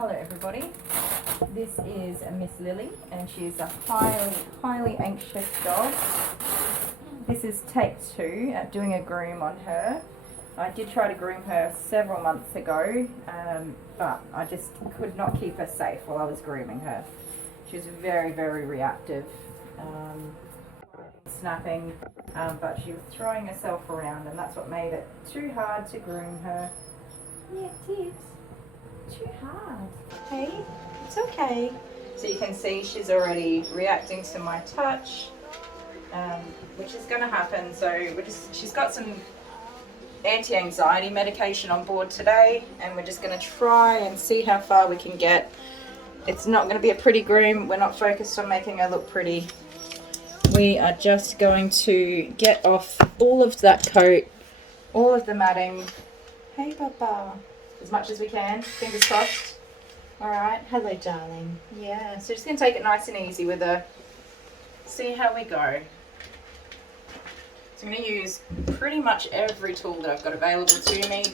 Hello everybody, this is Miss Lily and she is a highly anxious dog. This is take 2 at doing a groom on her. I did try to groom her several months ago, but I just could not keep her safe while I was grooming her. She was very reactive, snapping, but she was throwing herself around, and that's what made it too hard to groom her. Yeah, it is. Too hard. Hey, it's okay. So you can see she's already reacting to my touch, which is going to happen. So she's got some anti-anxiety medication on board today, and we're just going to try and see how far we can get. It's not going to be a pretty groom. We're not focused on making her look pretty. We are just going to get off all of that coat, all of the matting. Hey, Papa. As much as we can, fingers crossed. Alright, hello darling. Yeah, so just going to take it nice and easy with her. See how we go. So I'm going to use pretty much every tool that I've got available to me.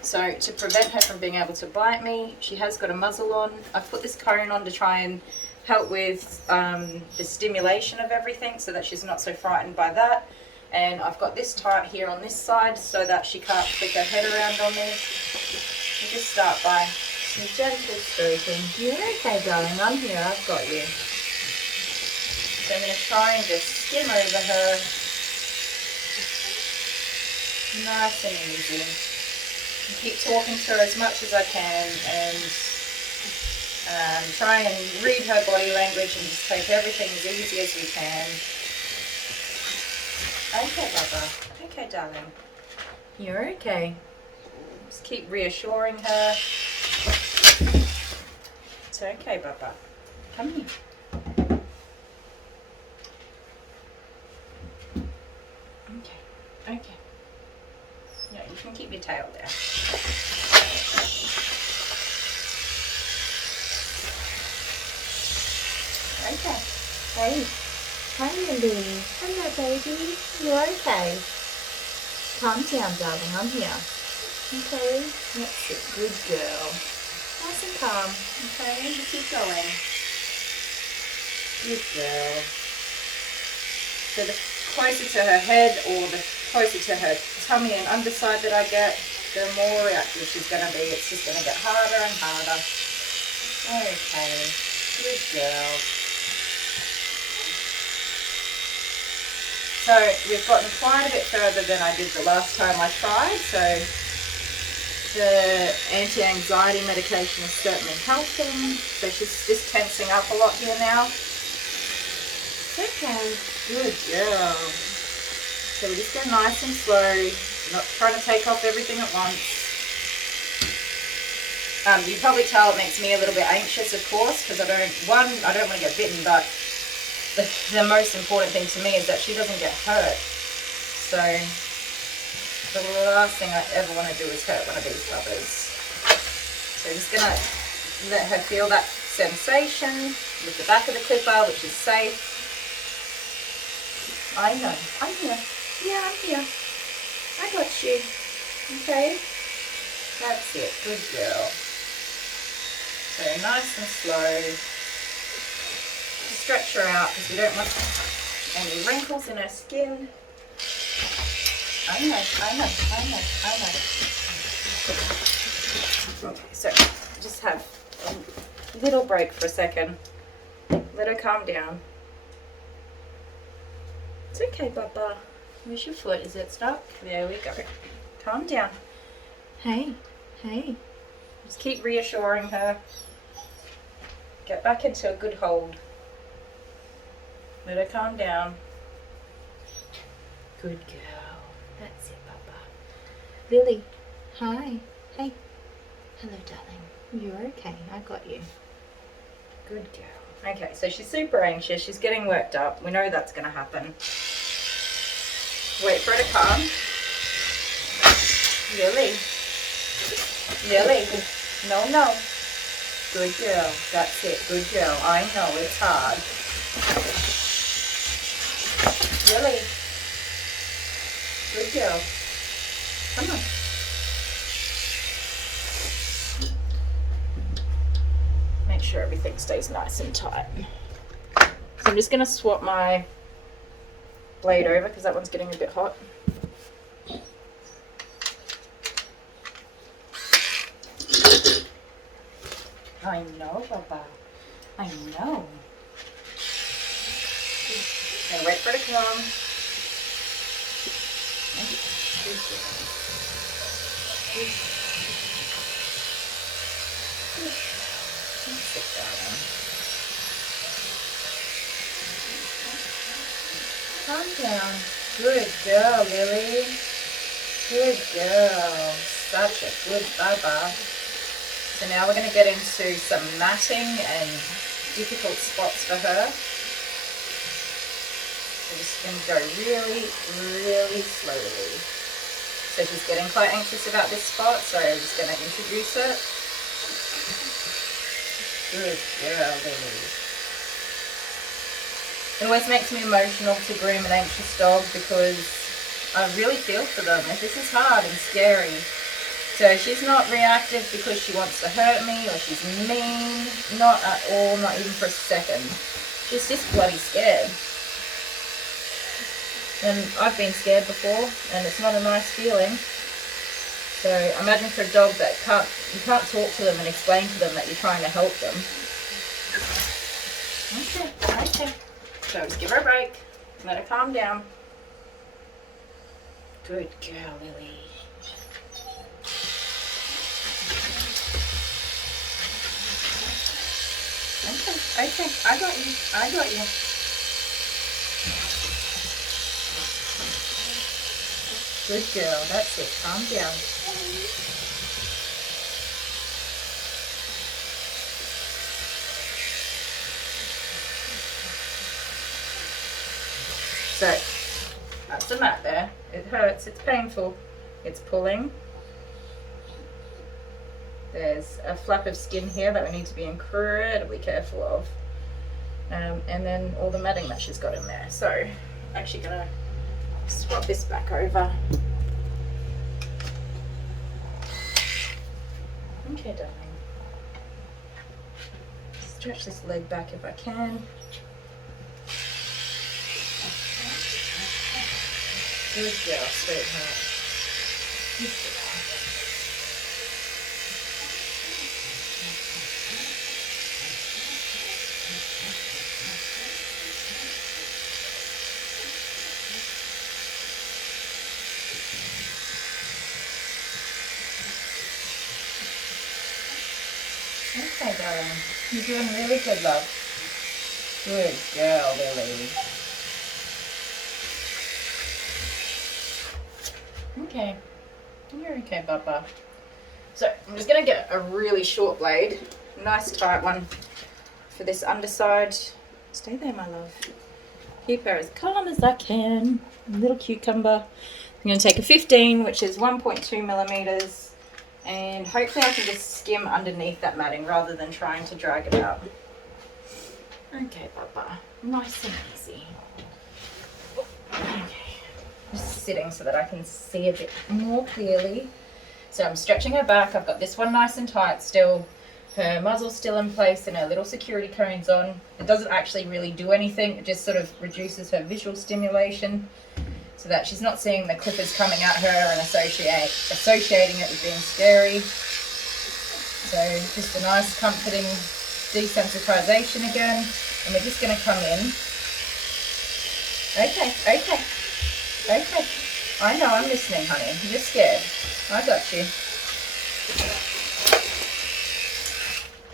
So to prevent her from being able to bite me, she has got a muzzle on. I've put this cone on to try and help with the stimulation of everything so that she's not so frightened by that. And I've got this tight here on this side so that she can't flick her head around on me. We'll just start by some gentle stroking. You're okay, darling. I'm here. I've got you. So I'm going to try and just skim over her. Nice and easy. And keep talking to her as much as I can and try and read her body language and just take everything as easy as we can. Okay, Baba. Okay, darling. You're okay. Just keep reassuring her. It's okay, Baba. Come here. Okay. Yeah, you can keep your tail there. Okay. Hey. Hi, Lily. Hello, baby. You're okay. Calm down, darling. I'm here. Okay. That's it. Good girl. Nice and calm. Okay. Just keep going. Good girl. So the closer to her head or the closer to her tummy and underside that I get, the more reactive she's going to be. It's just going to get harder and harder. Okay. Good girl. So we've gotten quite a bit further than I did the last time I tried. So the anti-anxiety medication is certainly helping. So she's just tensing up a lot here now. Okay, good girl. So we just go nice and slow, not trying to take off everything at once. You can probably tell it makes me a little bit anxious, of course, because I don't want to get bitten, but the most important thing to me is that she doesn't get hurt. So the last thing I ever want to do is hurt one of these puppers. So just going to let her feel that sensation with the back of the clipper, which is safe. I know, I'm here. Yeah, I'm here. I got you. Okay? That's it. Good girl. So nice and slow. Stretch her out because we don't want any wrinkles in her skin. I know. Okay, so just have a little break for a second. Let her calm down. It's okay, Baba. Where's your foot? Is it stuck? There we go. Calm down. Hey. Just keep reassuring her. Get back into a good hold. Let her calm down. Good girl. That's it, Papa. Lily. Hi. Hey. Hello, darling. You're okay. I got you. Good girl. Okay, so she's super anxious. She's getting worked up. We know that's going to happen. Wait for her to calm. Lily. No. Good girl. That's it. Good girl. I know it's hard. Lily. Good girl. Come on. make sure everything stays nice and tight. So I'm just going to swap my blade over because that one's getting a bit hot. I know, Baba. I know. Gonna wait for it to come. Sit down. Calm down. Good girl, Lily. Good girl. Such a good Baba. So now we're going to get into some matting and difficult spots for her. We're just going to go really, really slowly. So she's getting quite anxious about this spot, so I'm just going to introduce it. Good girl, Lily. It always makes me emotional to groom an anxious dog because I really feel for them. This is hard and scary. So she's not reactive because she wants to hurt me or she's mean. Not at all, not even for a second. She's just bloody scared. And I've been scared before and it's not a nice feeling. So imagine for a dog that you can't talk to them and explain to them that you're trying to help them. Okay. So just give her a break. Let her calm down. Good girl, Lily. Okay, I got you. Good girl, that's it, calm down. So, that's the mat there. It hurts, it's painful, it's pulling. There's a flap of skin here that we need to be incredibly careful of. And then all the matting that she's got in there. So I'm actually gonna swap this back over. Okay, darling. Stretch this leg back if I can. Good girl, sweetheart. Good girl. Okay, darling. You're doing really good, love. Good girl, Lily. Okay. You're okay, Baba. So, I'm just going to get a really short blade. Nice tight one for this underside. Stay there, my love. Keep her as calm as I can. A little cucumber. I'm going to take a 15, which is 1.2 millimeters. And hopefully I can just skim underneath that matting rather than trying to drag it out. Okay, Baba. Nice and easy. Okay. Just sitting so that I can see a bit more clearly. So I'm stretching her back. I've got this one nice and tight still. Her muzzle's still in place and her little security cone's on. It doesn't actually really do anything. It just sort of reduces her visual stimulation, so that she's not seeing the clippers coming at her and associating it with being scary. So just a nice comforting desensitization again. And we're just going to come in. Okay. I know, I'm listening, honey. You're scared. I got you.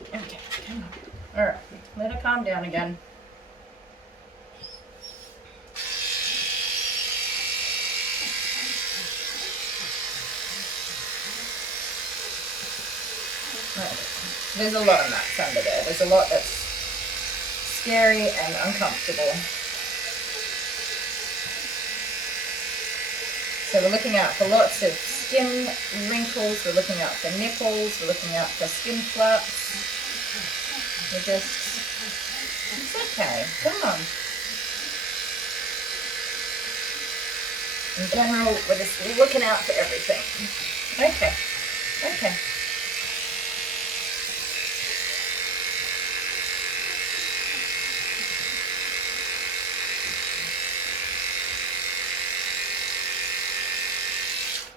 Okay, come on. Alright, let her calm down again. There's a lot of mats under there. There's a lot that's scary and uncomfortable. So we're looking out for lots of skin wrinkles. We're looking out for nipples. We're looking out for skin flaps. We're just, it's okay. Come on. In general, we're just looking out for everything. Okay.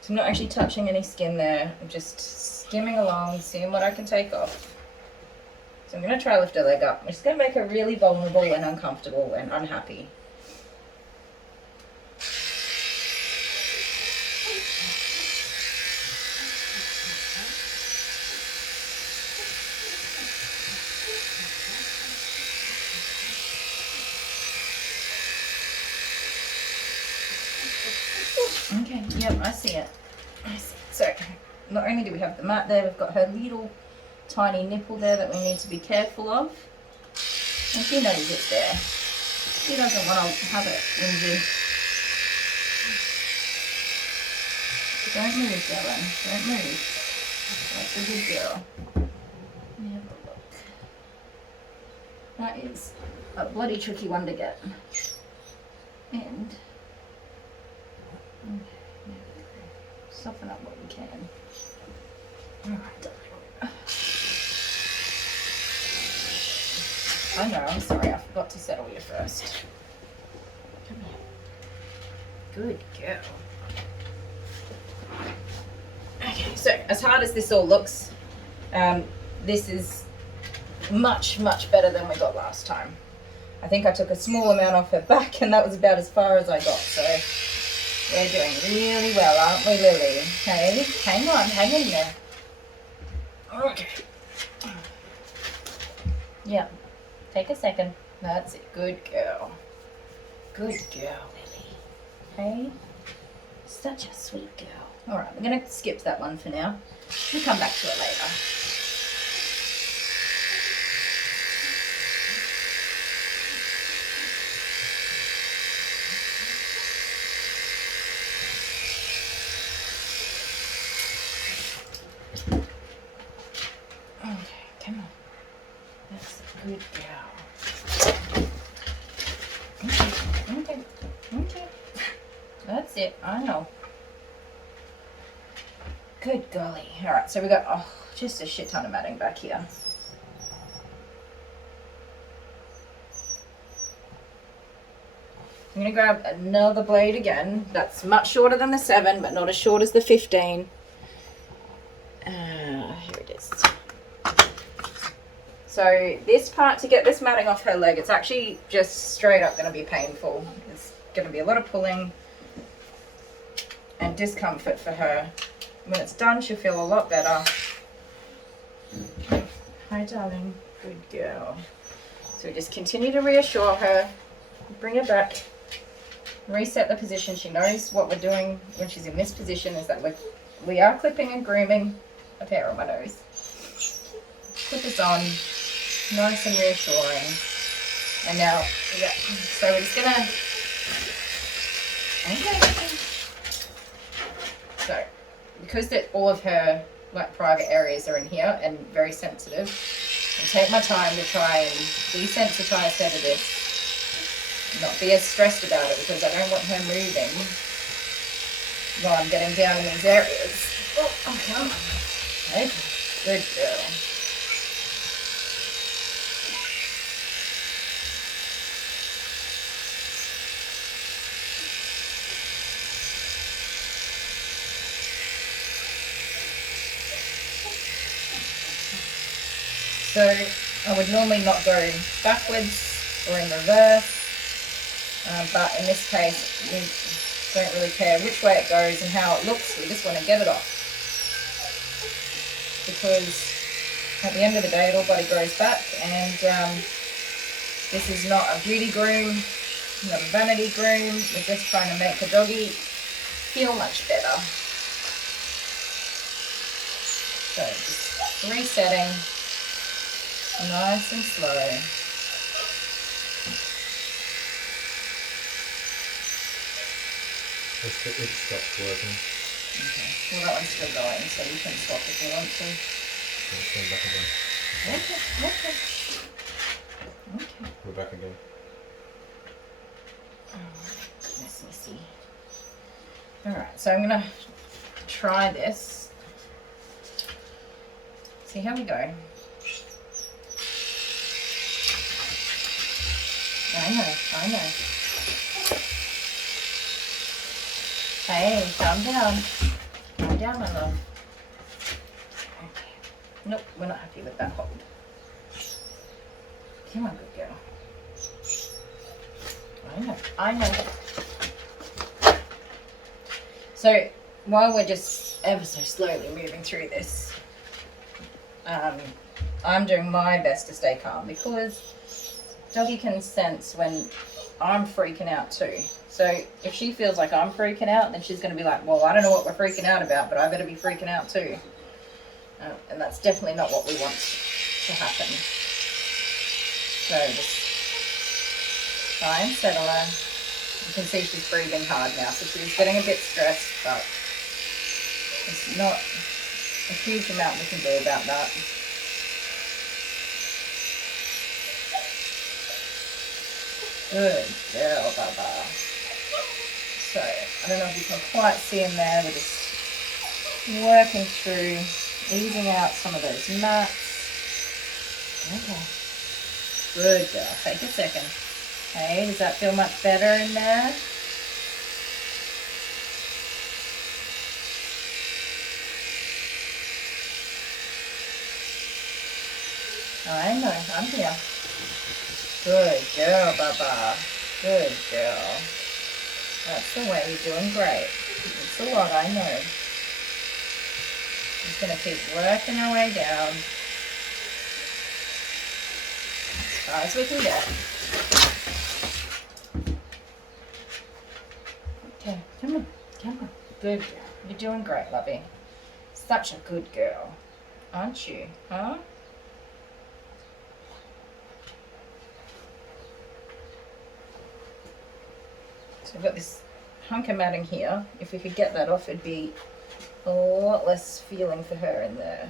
So I'm not actually touching any skin there. I'm just skimming along, seeing what I can take off. So I'm going to try to lift her leg up. I'm just going to make her really vulnerable and uncomfortable and unhappy. Okay, yep, I see it. I see it. So, not only do we have the mat there, we've got her little tiny nipple there that we need to be careful of. And she knows it's there. She doesn't want to have it injured. Don't move, Ellen. Don't move. That's a good girl. Let me have a look. That is a bloody tricky one to get. And soften up what you can. Alright, I know, I'm sorry, I forgot to settle you first. Come here. Good girl. Okay, so as hard as this all looks, this is much, much better than we got last time. I think I took a small amount off her back and that was about as far as I got, so we're doing really well, aren't we, Lily? Okay, hang on, hang in there. Okay. Yeah, take a second. That's it, good girl. Good girl, Lily. Okay, such a sweet girl. All right, we're going to skip that one for now. We'll come back to it later. Okay, come on. That's a good girl. Okay. That's it, I know. Good golly. All right, so we got just a shit ton of matting back here. I'm gonna grab another blade again. That's much shorter than the 7, but not as short as the 15. Here it is. So this part, to get this matting off her leg, it's actually just straight up gonna be painful. It's gonna be a lot of pulling and discomfort for her. When it's done, she'll feel a lot better. Hi, darling. Good girl. So we just continue to reassure her, bring her back, reset the position. She knows what we're doing when she's in this position is that we are clipping and grooming a hair on my nose. Clip this on, nice and reassuring. And now, yeah, so we're just gonna, okay. So, because all of her like private areas are in here and very sensitive, I'll take my time to try and desensitize her to this. Not be as stressed about it because I don't want her moving while I'm getting down in these areas. Oh, come on. Okay, good girl. So I would normally not go backwards or in reverse, but in this case we don't really care which way it goes and how it looks. We just want to get it off, because at the end of the day it all bloody grows back, and this is not a beauty groom, not a vanity groom. We're just trying to make the doggy feel much better. So just resetting. Nice and slow. It stopped working. Okay. Well, that one's still going, so you can swap if you want to. Let's go back again. Okay. We're back again. Oh, goodness, let me see. Alright, so I'm going to try this. See how we go. I know. Hey, calm down. down, my love. Okay. Nope, we're not happy with that hold. Come on, good girl. I know. So, while we're just ever so slowly moving through this, I'm doing my best to stay calm because doggy can sense when I'm freaking out too. So if she feels like I'm freaking out, then she's going to be like, well, I don't know what we're freaking out about, but I better be freaking out too. And that's definitely not what we want to happen. So just try and settle her. You can see she's breathing hard now, so she's getting a bit stressed, but there's not a huge amount we can do about that. Good girl, Baba. So, I don't know if you can quite see in there, we're just working through, easing out some of those mats. Okay. Good girl. Take a second. Okay, does that feel much better in there? I know, I'm here. Good girl, Baba. Good girl. That's the way, you're doing great. It's a lot, I know. Just going to keep working our way down. As far as we can get. Okay, come on, come on. Good girl. You're doing great, lovey. Such a good girl, aren't you, huh? So we've got this hunk of matting here. If we could get that off, it'd be a lot less feeling for her in there.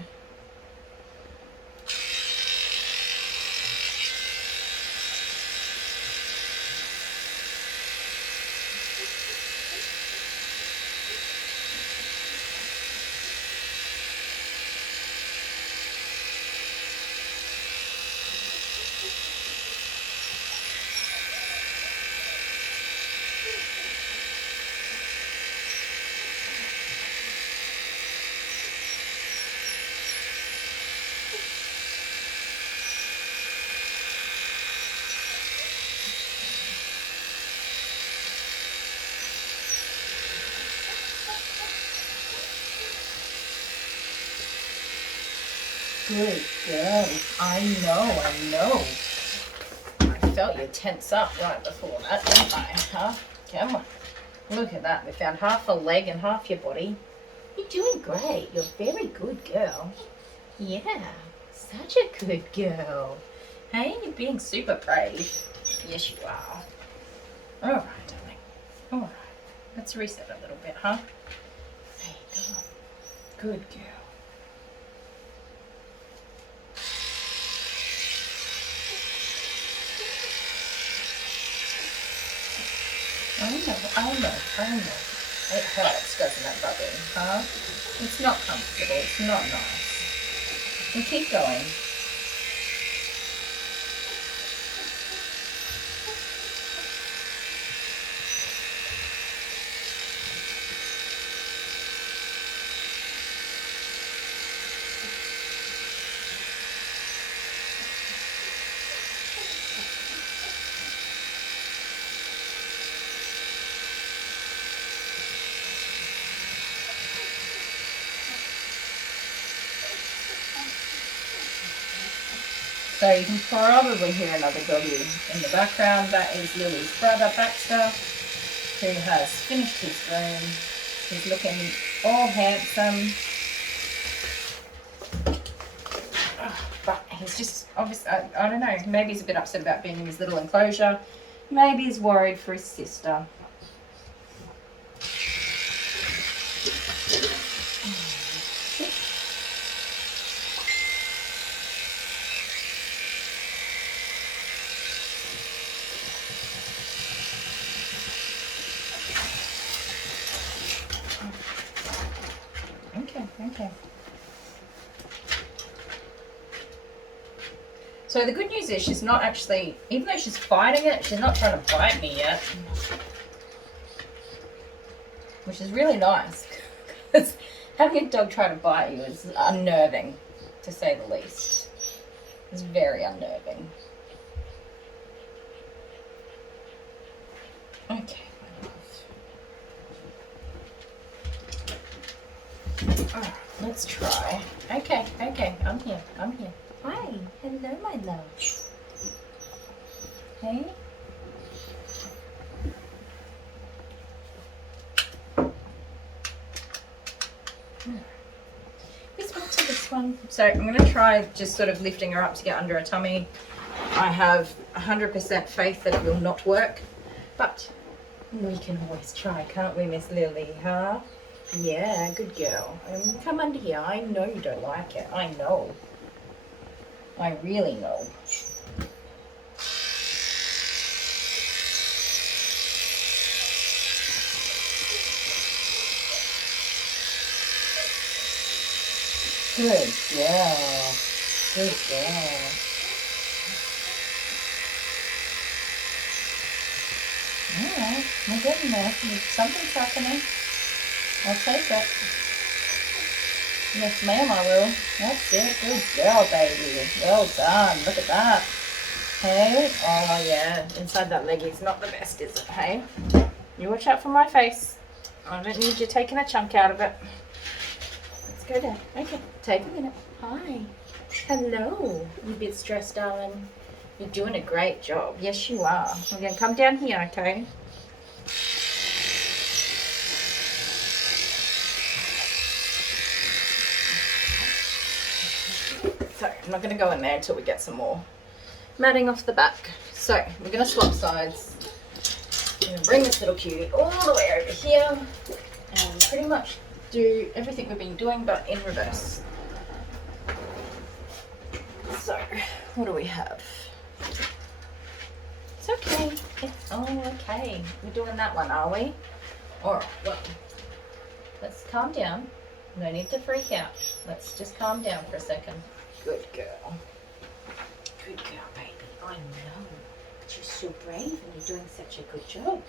Good girl. I know. I felt you tense up right before that, didn't I? Huh? Come on. Look at that. We found half a leg and half your body. You're doing great. You're a very good girl. Yeah. Such a good girl. Hey, you're being super brave. Yes, you are. All right, darling. All right. Let's reset a little bit, huh? Hey, come on. Good girl. I know. It hurts, doesn't it, Bubby? Huh? It's not comfortable. It's not nice. And keep going. So you can probably hear another doggy in the background. That is Lily's brother, Baxter, who has finished his groom. He's looking all handsome. But he's just, obviously, I don't know, maybe he's a bit upset about being in his little enclosure. Maybe he's worried for his sister. Okay. So the good news is she's not actually, even though she's fighting it, she's not trying to bite me yet. Which is really nice. Because Having a dog try to bite you is unnerving, to say the least. It's very unnerving. Okay, my love. Alright, let's try. Okay, I'm here. Hi, hello, my love. Hey. This one. So I'm going to try just sort of lifting her up to get under her tummy. I have 100% faith that it will not work, but we can always try, can't we, Miss Lily, huh? Yeah, good girl. Come under here. I know you don't like it. I know. I really know. Good girl. Good girl. Alright, we're getting there. Something's happening. I'll take it. Yes, ma'am, I will. That's it. Good girl, baby. Well done. Look at that. Hey? Oh, yeah. Inside that leg is not the best, is it? Hey? You watch out for my face. I don't need you taking a chunk out of it. Let's go down. Okay. Take a minute. Hi. Hello. You a bit stressed, darling? You're doing a great job. Yes, you are. I'm going to come down here, okay? So, I'm not going to go in there until we get some more matting off the back. So, we're going to swap sides. I'm going to bring this little cutie all the way over here and pretty much do everything we've been doing, but in reverse. So, what do we have? It's okay. It's all okay. We're doing that one, are we? Alright, well, let's calm down. No need to freak out. Let's just calm down for a second. Good girl. Good girl, baby. I know. But you're so brave and you're doing such a good job.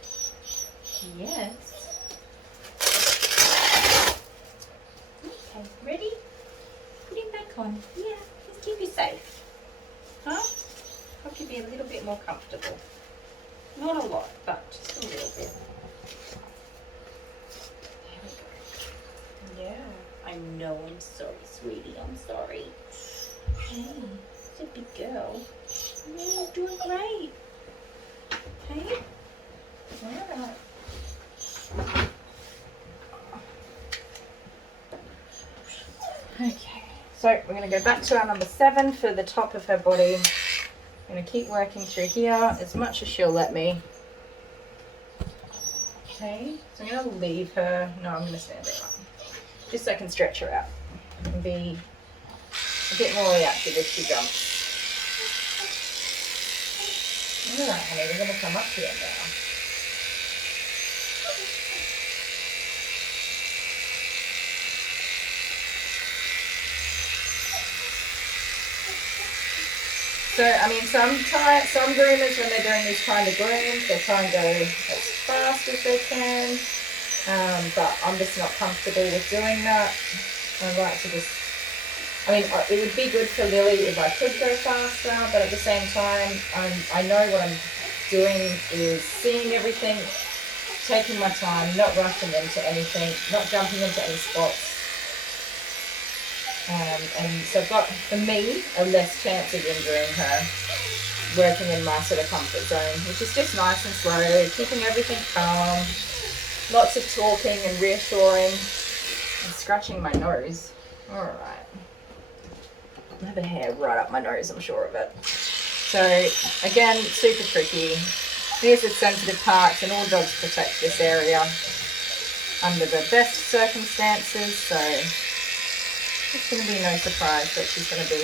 Yes. Okay, ready? Put him back on. Yeah, just keep you safe. Huh? Hope you'll be a little bit more comfortable. Not a lot, but just a little bit. There we go. Yeah, I know. I'm sorry, sweetie. I'm sorry. Hey, it's a big girl. Yeah, you're doing great. Hey? Alright. Okay, so we're going to go back to our number 7 for the top of her body. I'm going to keep working through here as much as she'll let me. Okay, so I'm going to leave her. No, I'm going to stand her up. Just so I can stretch her out and be a bit more reactive if she jumps. Alright, honey, we're going to come up here now. So, I mean, some groomers, when they're doing these kind of grooms, they try and go as fast as they can. But I'm just not comfortable with doing that. I like to just, I mean, it would be good for Lily if I could go faster, but at the same time, I know what I'm doing is seeing everything, taking my time, not rushing into anything, not jumping into any spots. And so I've got, for me, a less chance of injuring her, working in my sort of comfort zone, which is just nice and slow, keeping everything calm, lots of talking and reassuring, and scratching my nose. Alright. I have a hair right up my nose, I'm sure of it. So, again, super tricky. These are sensitive parts, and all dogs protect this area under the best circumstances, so it's going to be no surprise that she's going to be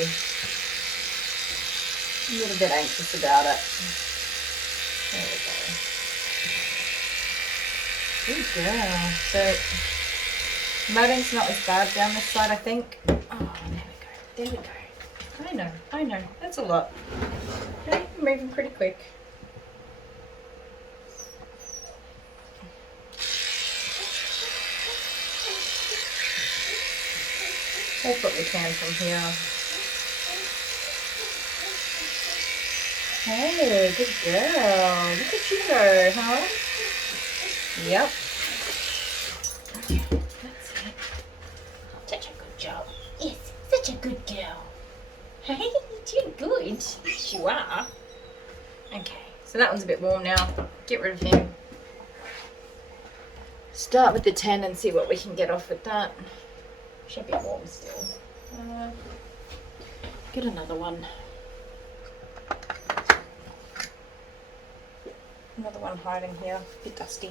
a little bit anxious about it. There we go. Good girl. So, matting's not as bad down this side, I think. Oh, there we go. I know. That's a lot. Okay, I'm moving pretty quick. Take what we can from here. Hey, good girl. Look at you go, huh? Yep. That's it. Such a good job. Yes, such a good girl. Hey, you're good. Yes, you are. Okay, so that one's a bit warm now. Get rid of him. Start with the 10 and see what we can get off with that. Should be warm still. Get another one. Another one hiding here. A bit dusty.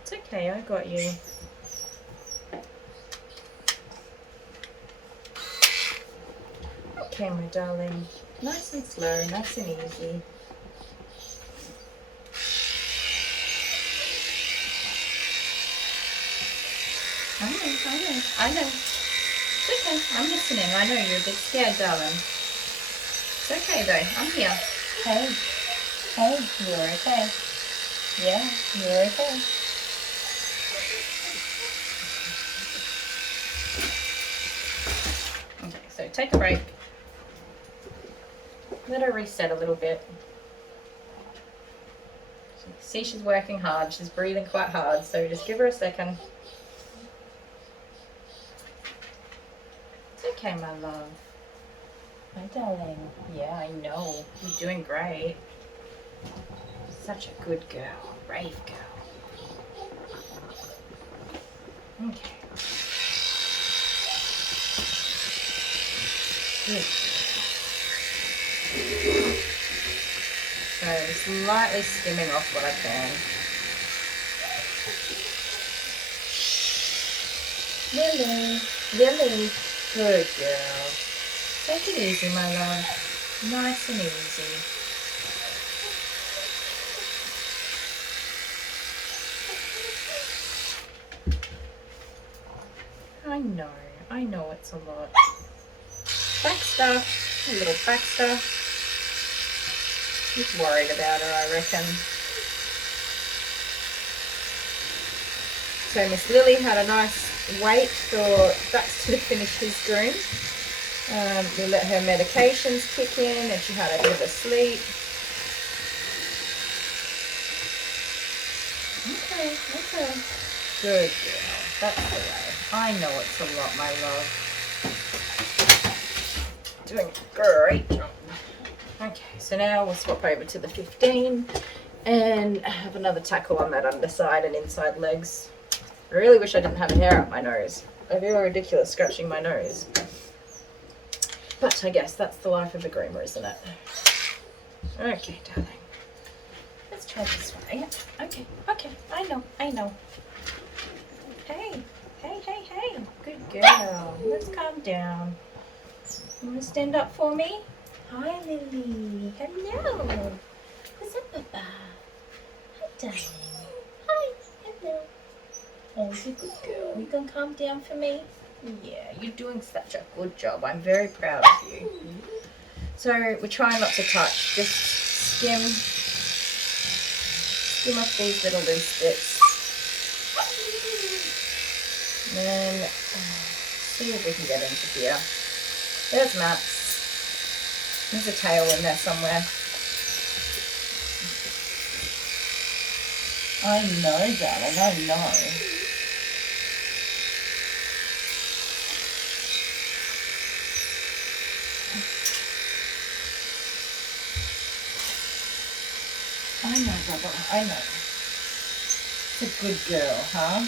It's okay, I got you. Okay, my darling. Nice and slow, nice and easy. I know. It's okay, I'm listening. I know you're a bit scared, darling. It's okay though, I'm here. Hey, you're okay. Yeah, you're okay. Okay, so take a break. Let her reset a little bit. See, she's working hard. She's breathing quite hard, so just give her a second. It's okay, my love. My darling. Yeah, I know. You're doing great. Such a good girl. Brave girl. Okay. Good. So I'm slightly skimming off what I can. Lily. Good girl. Take it easy, my love. Nice and easy. I know it's a lot. Baxter, a little Baxter. He's worried about her, I reckon. So Miss Lily had a nice wait for Baxter to finish his groom. We let her medications kick in and she had a bit of a sleep. Okay. Good girl. That's the way. I know it's a lot, my love. Doing a great job. Okay, so now we'll swap over to the 15 and have another tackle on that underside and inside legs. I really wish I didn't have hair up my nose. I feel ridiculous scratching my nose. But I guess that's the life of a groomer, isn't it? Okay, darling. Let's try this way. Okay. I know. Hey. Good girl. Let's calm down. You want to stand up for me? Hi, Lily. Hello. What's up, Papa? Hi, darling. Hi. Hello. Oh, you're a good girl. You can calm down for me? Yeah, you're doing such a good job. I'm very proud of you. So we're trying not to touch. Just skim off these little loose bits. And then see if we can get into here. There's Matt's. There's a tail in there somewhere. I know, darling, I know. I know, Bubba, I know. It's a good girl, huh?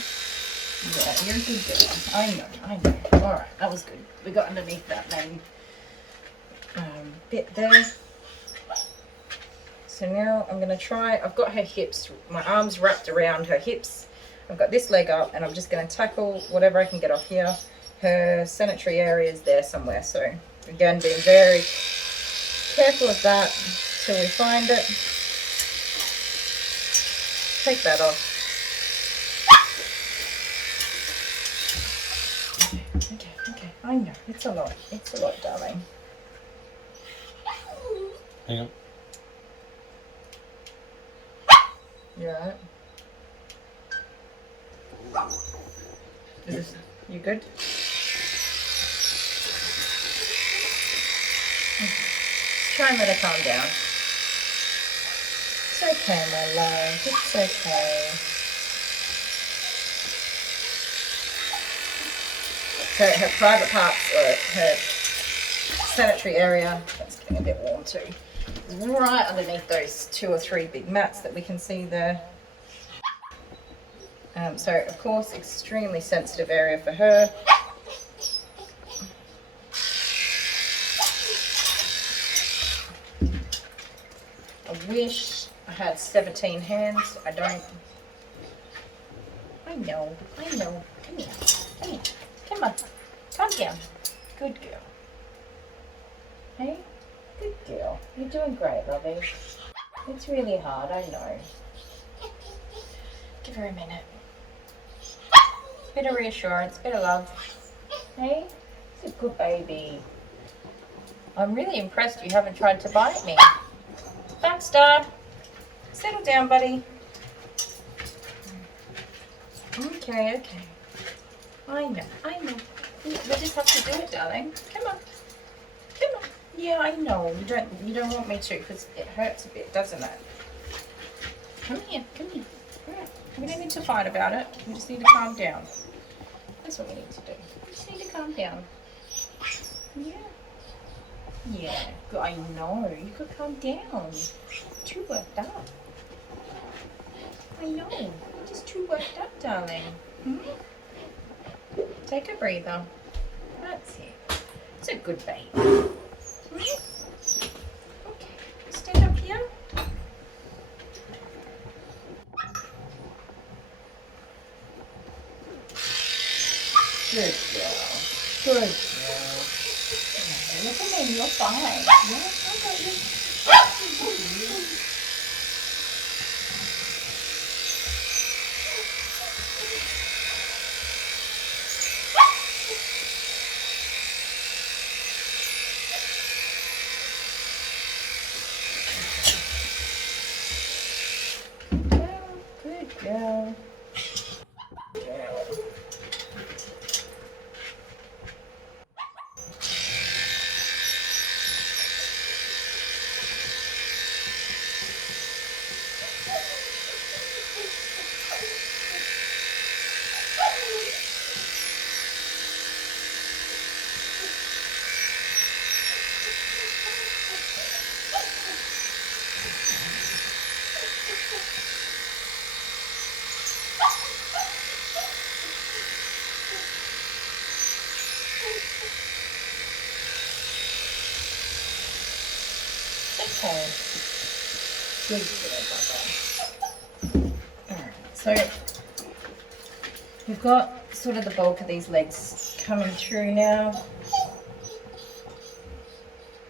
Yeah, you're a good girl. I know. Alright, that was good. We got underneath that main bit there. So now I'm going to try, I've got her hips, my arms wrapped around her hips. I've got this leg up and I'm just going to tackle whatever I can get off here. Her sanitary area is there somewhere. So again, being very careful of that till we find it. Take that off. Okay. I know, it's a lot, darling. Hang on. You alright? You good? Try and let her calm down. It's okay, my love. It's okay. So her private parts, or her sanitary area, that's getting a bit warm too, is right underneath those 2 or 3 big mats that we can see there. So of course, extremely sensitive area for her. I wish I had 17 hands. I don't. I know. Come here. Come here. Come on. Calm down. Good girl. Hey? Good girl. You're doing great, lovey. It's really hard, I know. Give her a minute. Bit of reassurance, bit of love. Hey? It's a good baby. I'm really impressed you haven't tried to bite me. Baxter, settle down, buddy. Okay. I know. We just have to do it, darling. Come on. Yeah, I know. You don't want me to, because it hurts a bit, doesn't it? Come here. Right. We don't need to fight about it. We just need to calm down. That's what we need to do. We just need to calm down. Yeah, I know. You could calm down. Too worked up. I know. You're just too worked up, darling. Take a breather. That's it. It's a good baby. Okay. Stand up here. Good girl. Look at me, you're fine. Yes, I got you. Good girl. Okay. Good girl, Bubba. Alright, so we've got sort of the bulk of these legs coming through now.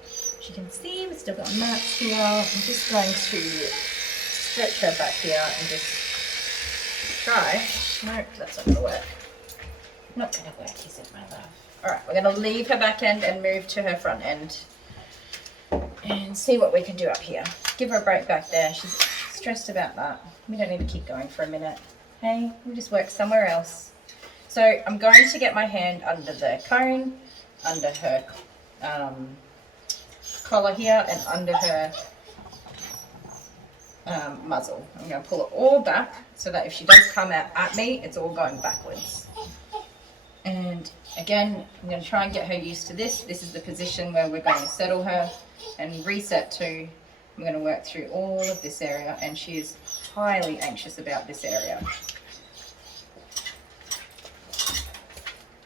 As you can see, we've still got mats here. I'm just going to stretch her back here and just try. Nope, that's not going to work. Not going to work, is it, my love? Alright, we're going to leave her back end and move to her front end. And see what we can do up here. Give her a break back there. She's stressed about that. We don't need to keep going for a minute. Hey, we'll just work somewhere else. So I'm going to get my hand under the cone, under her collar here, and under her muzzle. I'm going to pull it all back so that if she does come out at me, it's all going backwards. And again, I'm going to try and get her used to this. This is the position where we're going to settle her and reset to. I'm going to work through all of this area, and she is highly anxious about this area.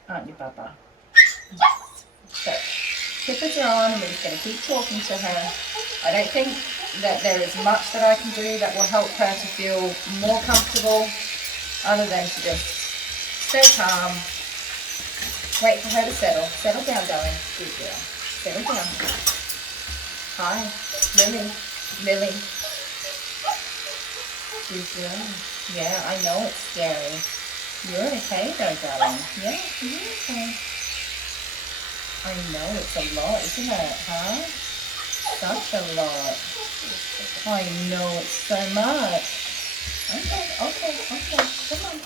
Aren't you, Bubba? So, slippers are on, and we're just going to keep talking to her. I don't think that there is much that I can do that will help her to feel more comfortable, other than to just stay calm. Wait for her to settle. Settle down, darling. Good girl. Settle down. Hi. Lilly. Good girl. Yeah, I know it's scary. You're okay though, darling. Yeah, you're okay. I know it's a lot, isn't it, huh? Such a lot. I know it's so much. Okay. Come on.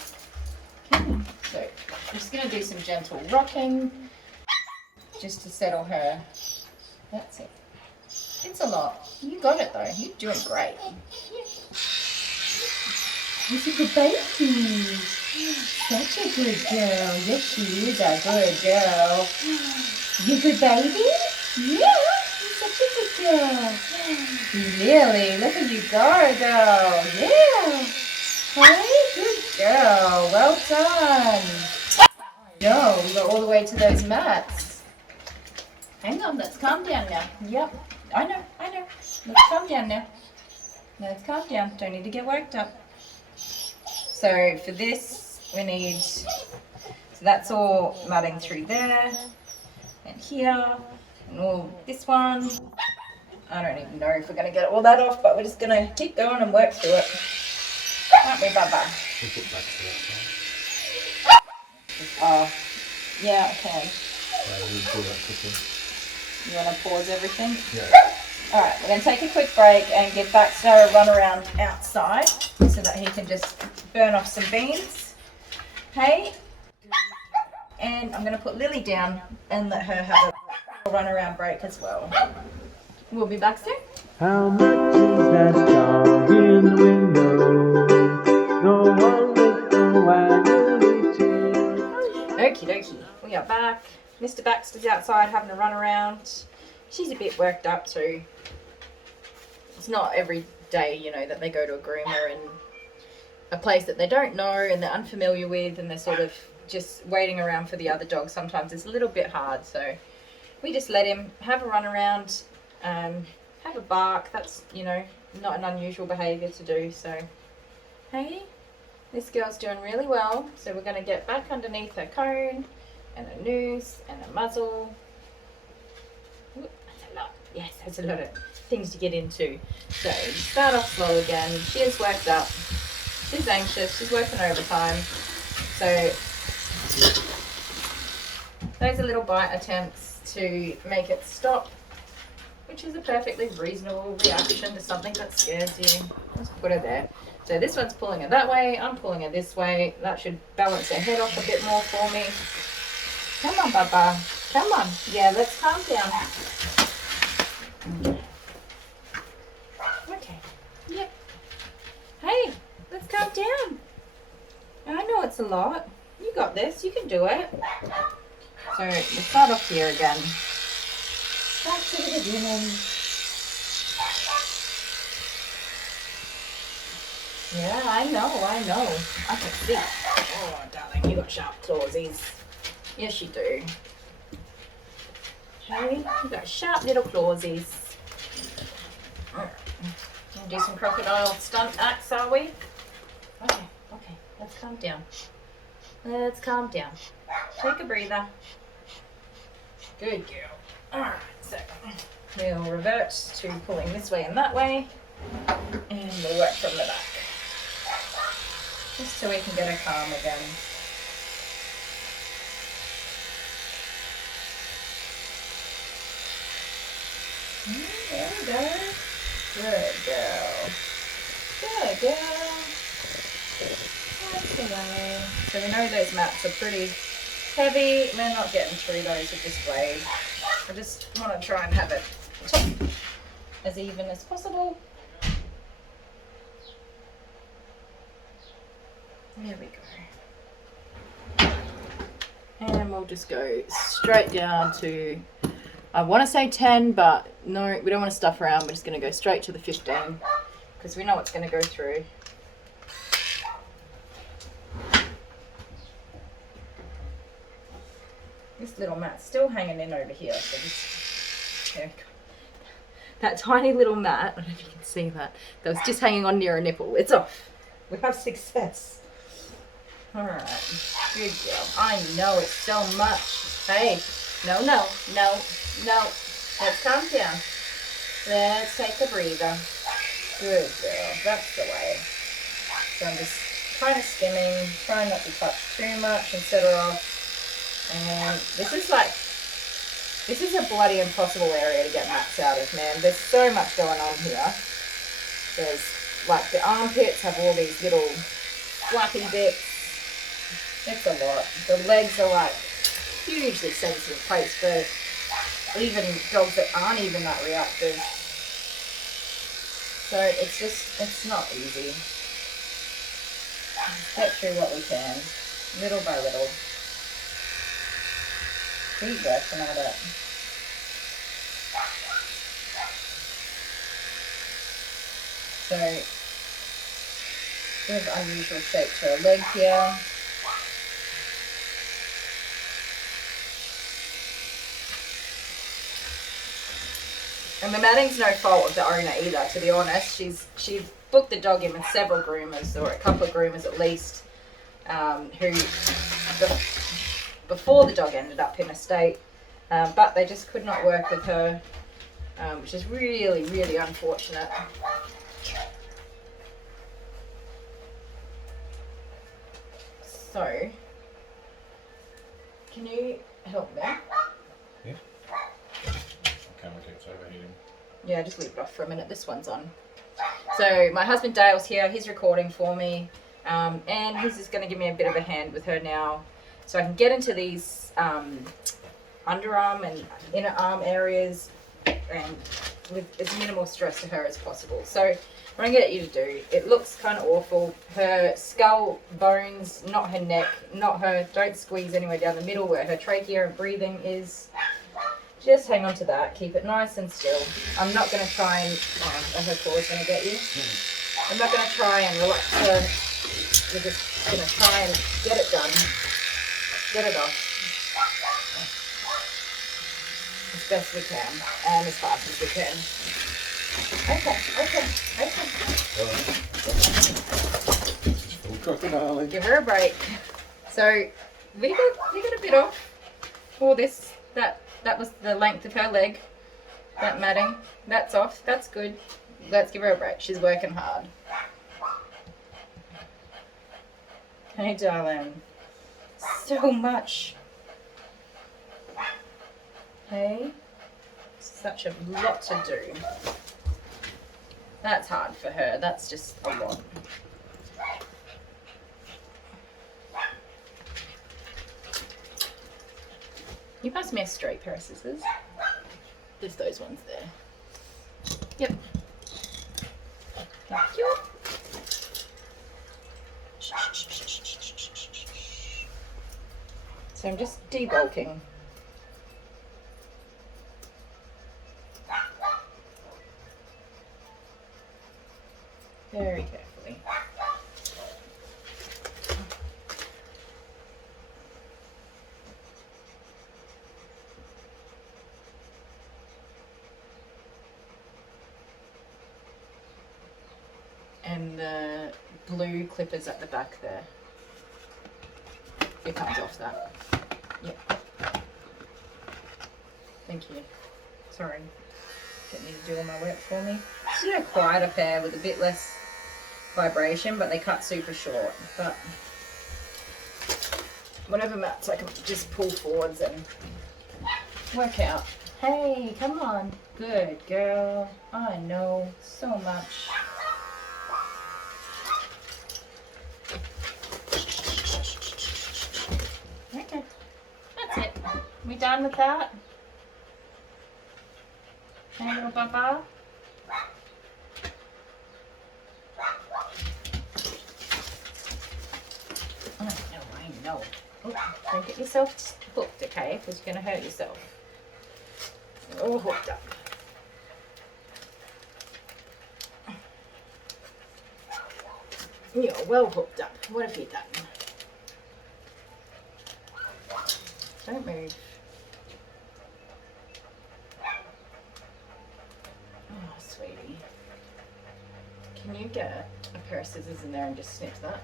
just going to do some gentle rocking just to settle her. That's it. It's a lot. You got it though. You're doing great. She's a good baby. Such a good girl. Yes, she is a good girl. You a good baby? Yeah, you're such a good girl. Lily, look at you go, girl. Yeah. Hey, good girl. Well done. No, we got all the way to those mats. Hang on, let's calm down now. Yep, I know. Let's calm down now. Let's calm down. Don't need to get worked up. So for this, we need, so that's all matting through there and here and all this one. I don't even know if we're going to get all that off, but we're just going to keep going and work through it. Aren't we, Baba? We'll put back to that side. Oh, yeah, okay. We'll do that quickly. You want to pause everything? Yeah. Alright, we're going to take a quick break and give Baxter a run around outside so that he can just burn off some beans. Hey? And I'm going to put Lily down and let her have a run around break as well. We'll be back soon. How much is that dog in the window? No one with the waggly tail. Okie dokie, we are back. Mr. Baxter's outside having a run around. She's a bit worked up too. It's not every day, you know, that they go to a groomer in a place that they don't know and they're unfamiliar with and they're sort of just waiting around for the other dog. Sometimes it's a little bit hard, so we just let him have a run around, have a bark. That's, you know, not an unusual behaviour to do. So, hey, this girl's doing really well. So we're going to get back underneath her cone and a noose and a muzzle. Ooh, that's a lot. Yes, that's a lot of things to get into. So start off slow again. She is worked up. She's anxious. She's working overtime. So those are little bite attempts to make it stop, which is a perfectly reasonable reaction to something that scares you. Just put her there. So this one's pulling her that way. I'm pulling her this way. That should balance her head off a bit more for me. Come on, Baba. Come on. Yeah, let's calm down. Okay. Yep. Hey, let's calm down. I know it's a lot. You got this. You can do it. So we'll start off here again. Back to the beginning. Yeah, I know. I can see. Oh, darling, you got sharp clawsies. Yes, you do. Okay, you got sharp little clawsies. Gonna do some crocodile stunt acts, are we? Okay, let's calm down. Let's calm down. Take a breather. Good girl. Alright, so we'll revert to pulling this way and that way. And we'll work from the back. Just so we can get her calm again. There we go. Good girl. Good girl. That's the way. So we know those mats are pretty heavy. We're not getting through those with this blade. I just want to try and have it top as even as possible. There we go. And we'll just go straight down to, I want to say 10, but no, we don't want to stuff around. We're just going to go straight to the 15 because we know what's going to go through. This little mat's still hanging in over here. So just, there we go. That tiny little mat, I don't know if you can see that was just hanging on near a nipple. It's off. We have success. Alright, good girl. I know it's so much. Hey, no. Let's calm down. Let's take a breather. Good girl. That's the way. So I'm just kind of skimming, trying not to touch too much and set her off. And this is a bloody impossible area to get mats out of, man. There's so much going on here. There's like the armpits have all these little flappy bits. It's a lot. The legs are like hugely sensitive plates for even dogs that aren't even that reactive. So it's not easy. Get through what we can, little by little. Keep working at it. So, bit of unusual shape to her leg here. And the matting's no fault of the owner either, to be honest. She booked the dog in with several groomers, or a couple of groomers at least, who before the dog ended up in a state, but they just could not work with her, which is really, really unfortunate. So, can you help me? Yeah. Camera keeps overheating. Yeah, just leave it off for a minute. This one's on. So my husband Dale's here. He's recording for me, and he's just going to give me a bit of a hand with her now, so I can get into these underarm and inner arm areas, and with as minimal stress to her as possible. So what I'm going to get you to do, it looks kind of awful. Her skull bones, not her neck, not her, don't squeeze anywhere down the middle where her trachea and breathing is. Just hang on to that, keep it nice and still. I'm not going to try and, her claw's going to get you. I'm not going to try and relax her. We're just going to try and get it done. Get it off. As best we can, and as fast as we can. Okay. Full crocodile. Give her a break. So we got a bit off for this. That was the length of her leg. That matting. That's off. That's good. Let's give her a break. She's working hard. Hey, darling. So much. Hey. Such a lot to do. That's hard for her. That's just a lot. You pass me a straight pair of scissors. Just those ones there. Yep. Thank you. So I'm just debulking. Very carefully. And the blue clippers at the back there. It comes off that. Yep. Thank you. Sorry. Getting you to do all my work for me. It's, you know, quieter pair with a bit less vibration, but they cut super short. But whatever mats I can just pull forwards and work out. Hey, come on. Good girl. I know so much. Okay, that's it. We done with that? Hey, little papa. I know. Oh, don't get yourself hooked, okay? Because you're going to hurt yourself. All hooked up. You're well hooked up. What have you done? Don't move. Oh, sweetie. Can you get a pair of scissors in there and just snip that?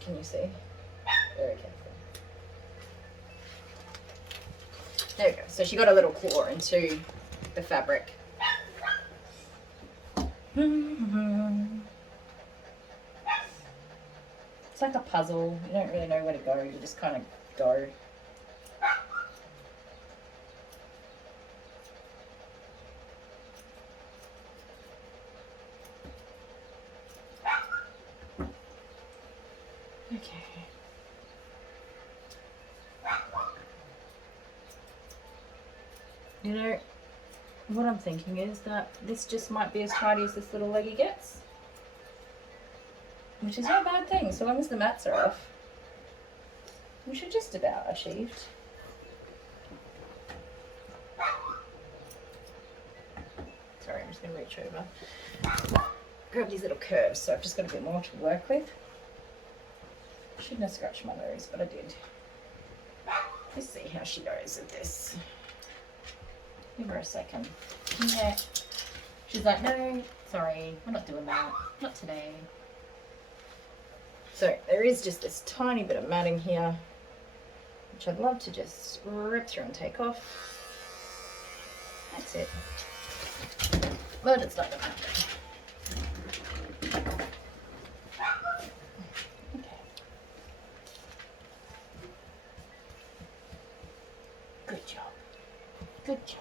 Can you see? Very careful. There we go. So she got a little claw into the fabric. It's like a puzzle. You don't really know where to go. You just kind of go. You know, what I'm thinking is that this just might be as tidy as this little leggy gets. Which is not a bad thing, so long as the mats are off. We should just about achieved. Sorry, I'm just going to reach over. Grab these little curves, so I've just got a bit more to work with. Shouldn't have scratched my nose, but I did. Let's see how she goes with this. Give her a second. Yeah. She's like, no, sorry, we're not doing that. Not today. So there is just this tiny bit of matting here, which I'd love to just rip through and take off. That's it. But it's not gonna happen. Okay. Good job. Good job.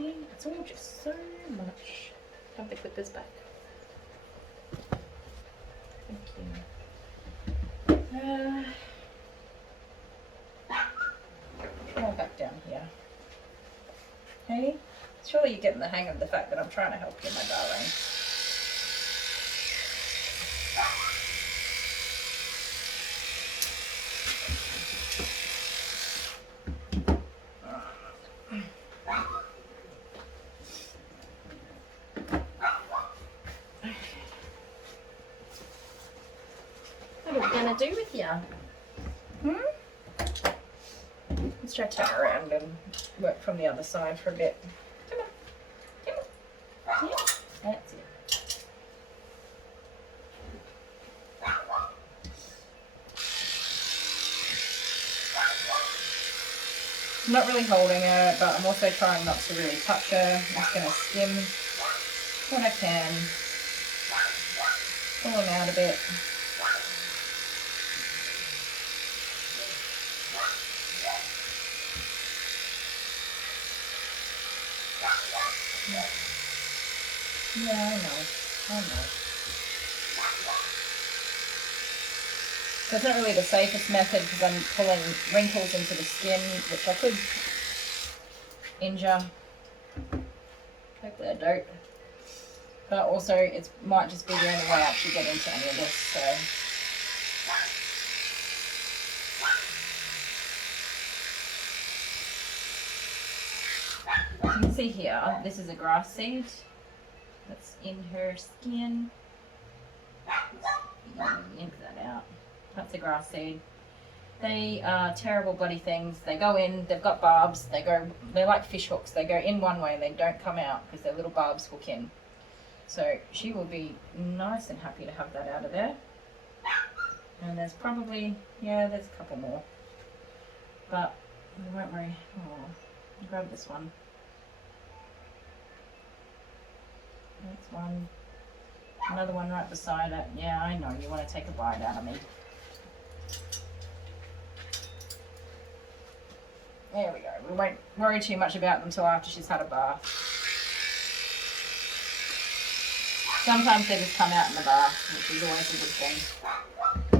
Okay, it's all just so much. Have the clippers back. Thank you. More back down here. Hey, surely you're getting the hang of the fact that I'm trying to help you, my darling. What are we gonna do with you? Let's try to turn around and work from the other side for a bit. Come on. Come on. Yeah, that's it. I'm not really holding her, but I'm also trying not to really touch her. I'm just gonna skim what I can. Pull them out a bit. Yeah, I know. So it's not really the safest method because I'm pulling wrinkles into the skin, which I could injure. Hopefully I don't. But also it might just be the only way I actually get into any of this, so. As you can see here, this is a grass seed that's in her skin. Yank that out. That's a grass seed. They are terrible bloody things. They go in, they've got barbs, they're like fish hooks. They go in one way and they don't come out because their little barbs hook in. So she will be nice and happy to have that out of there. And there's probably, yeah, there's a couple more. But we won't worry. Oh, grab this one. That's one. Another one right beside it. Yeah, I know, you want to take a bite out of me. There we go. We won't worry too much about them until after she's had a bath. Sometimes they just come out in the bath, which is always a good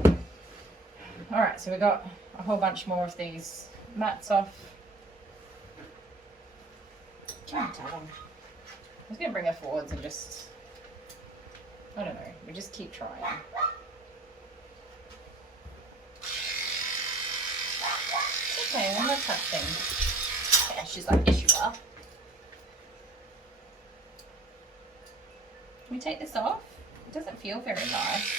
thing. Alright, so we got a whole bunch more of these mats off. Come on, darling. I was going to bring her forwards and just, I don't know, we just keep trying. It's okay, I'm not touching. Yeah, she's like, yes you are. Can we take this off? It doesn't feel very nice.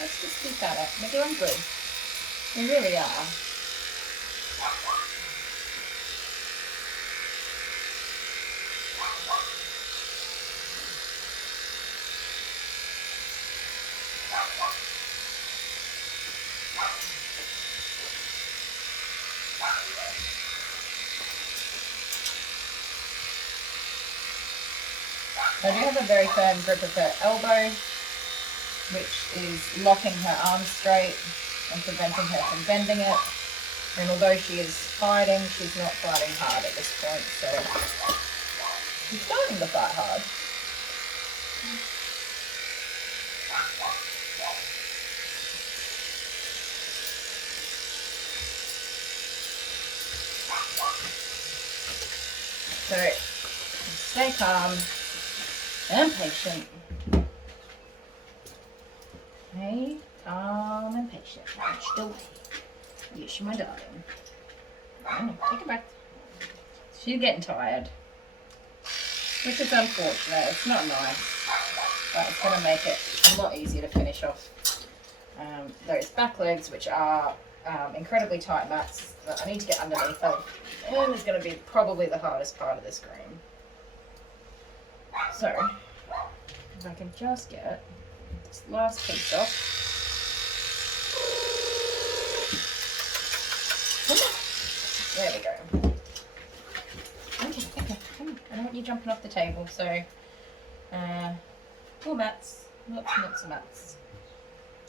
Let's just keep at it. We're doing good. We really are. I do have a very firm grip of her elbow, which is locking her arms straight and preventing her from bending it. And although she is fighting, she's not fighting hard at this point, so she's starting to fight hard. So stay calm and patient. Okay, calm and patient. Watch the way. Yes, my darling. Take a breath. She's getting tired, which is unfortunate. It's not nice, but it's going to make it a lot easier to finish off those back legs, which are incredibly tight mats that I need to get underneath of, and it's going to be probably the hardest part of this Groom. So, if I can just get this last piece off. There we go. Okay, come on. I don't want you jumping off the table, so more mats, lots and lots of mats.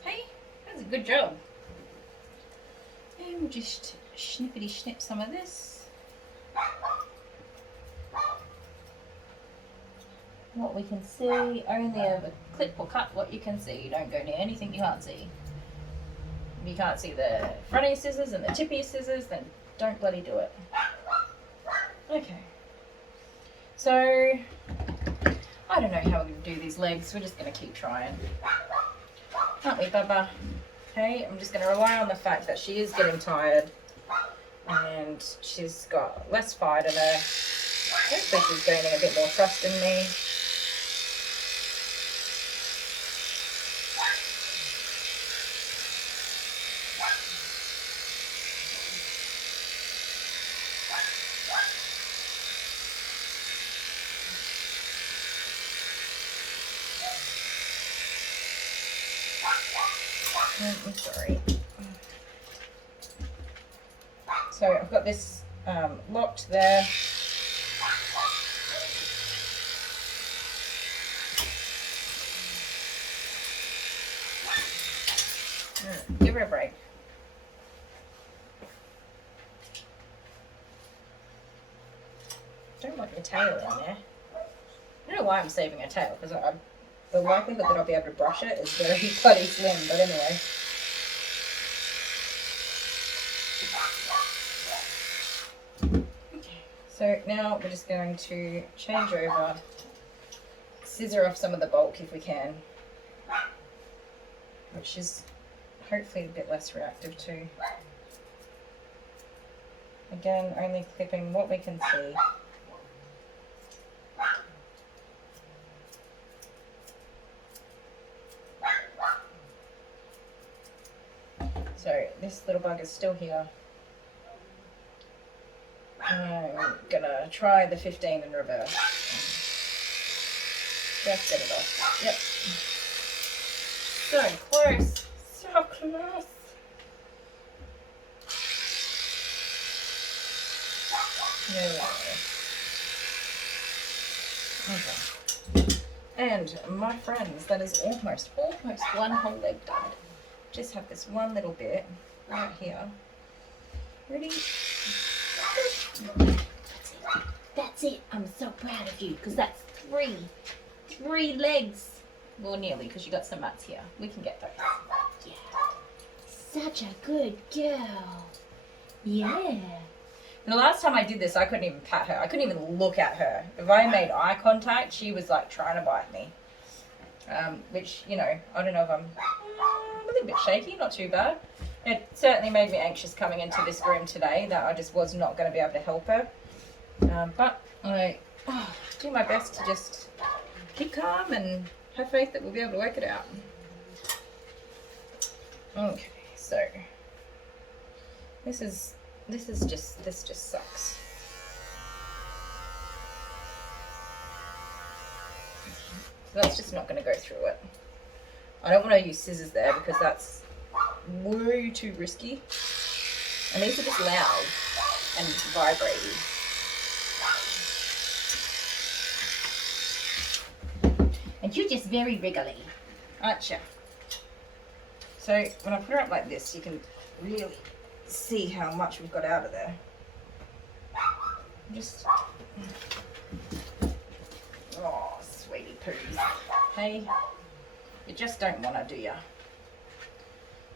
Hey, that's a good job. And we'll just snippity snip some of this. What we can see, only ever clip or cut what you can see. Don't go near anything you can't see. If you can't see the front of your scissors and the tip of your scissors, then don't bloody do it. Okay. So, I don't know how we're going to do these legs. We're just going to keep trying. Aren't we, Bubba? Okay, I'm just going to rely on the fact that she is getting tired. And she's got less fight in her. Hopefully she's gaining a bit more trust in me. I'm sorry. So I've got this locked there. Give her a break. Don't want your tail in there. I don't know why I'm saving her tail, because the likelihood that I'll be able to brush it is very bloody slim, but anyway. Okay, so now we're just going to change over, scissor off some of the bulk if we can, which is hopefully a bit less reactive too. Again, only clipping what we can see. So this little bug is still here. I'm gonna try the 15 in reverse. Just get it off. Yep. So close. So close. There we go. Okay. And my friends, that is almost one whole leg done. Just have this one little bit right here. Ready? That's it. I'm so proud of you because that's three legs. Well, nearly, because you got some mats here. We can get those. Yeah. Such a good girl. Yeah. The last time I did this, I couldn't even pat her. I couldn't even look at her. If I made eye contact, she was like trying to bite me. Which, you know, I don't know if I'm a little bit shaky, not too bad. It certainly made me anxious coming into this Groom today that I just was not going to be able to help her. But I do my best to just keep calm and have faith that we'll be able to work it out. Okay, so this just sucks. So that's just not going to go through it. I don't want to use scissors there because that's way too risky. And these are just loud and vibrating. And you're just very wriggly. Gotcha. So when I put her up like this, you can really see how much we've got out of there. Just, oh, sweetie poos. Hey, you just don't want to, do you?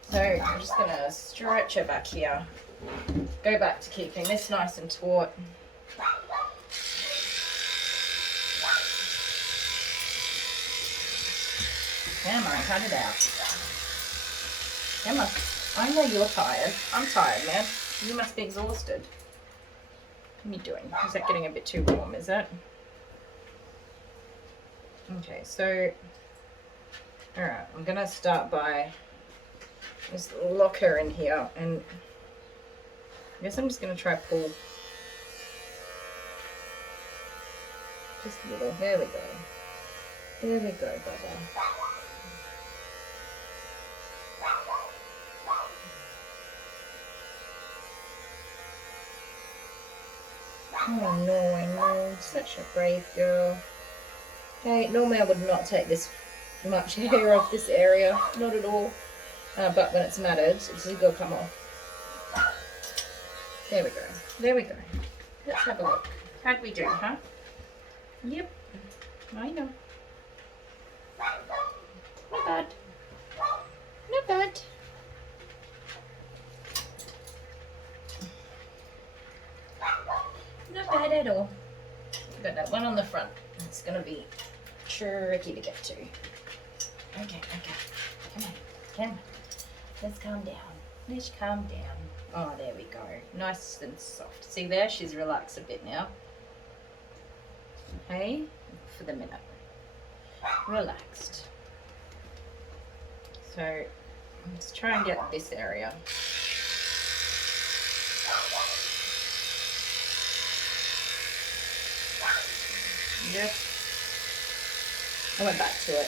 So I'm just going to stretch her back here. Go back to keeping this nice and taut. Come on, cut it out. Come on. I know you're tired. I'm tired, man. You must be exhausted. What are you doing? Is that getting a bit too warm, is it? Okay, so, alright, I'm going to start by just lock her in here, and I guess I'm just going to try pull just a little. There we go. There we go, Bubba. Oh no, I know. Such a brave girl. Hey, normally I would not take this much hair off this area. Not at all. But when it's matted, it's just going to come off. There we go. There we go. Let's have a look. How'd we do, huh? Yep. I know. Not bad. Not bad. Not bad at all. Got that one on the front. It's going to be tricky to get to. Okay. Come on. Come on. Let's calm down. Let's calm down. Oh, there we go. Nice and soft. See there? She's relaxed a bit now. Okay? For the minute. Relaxed. So, let's try and get this area. Yep. I went back to it.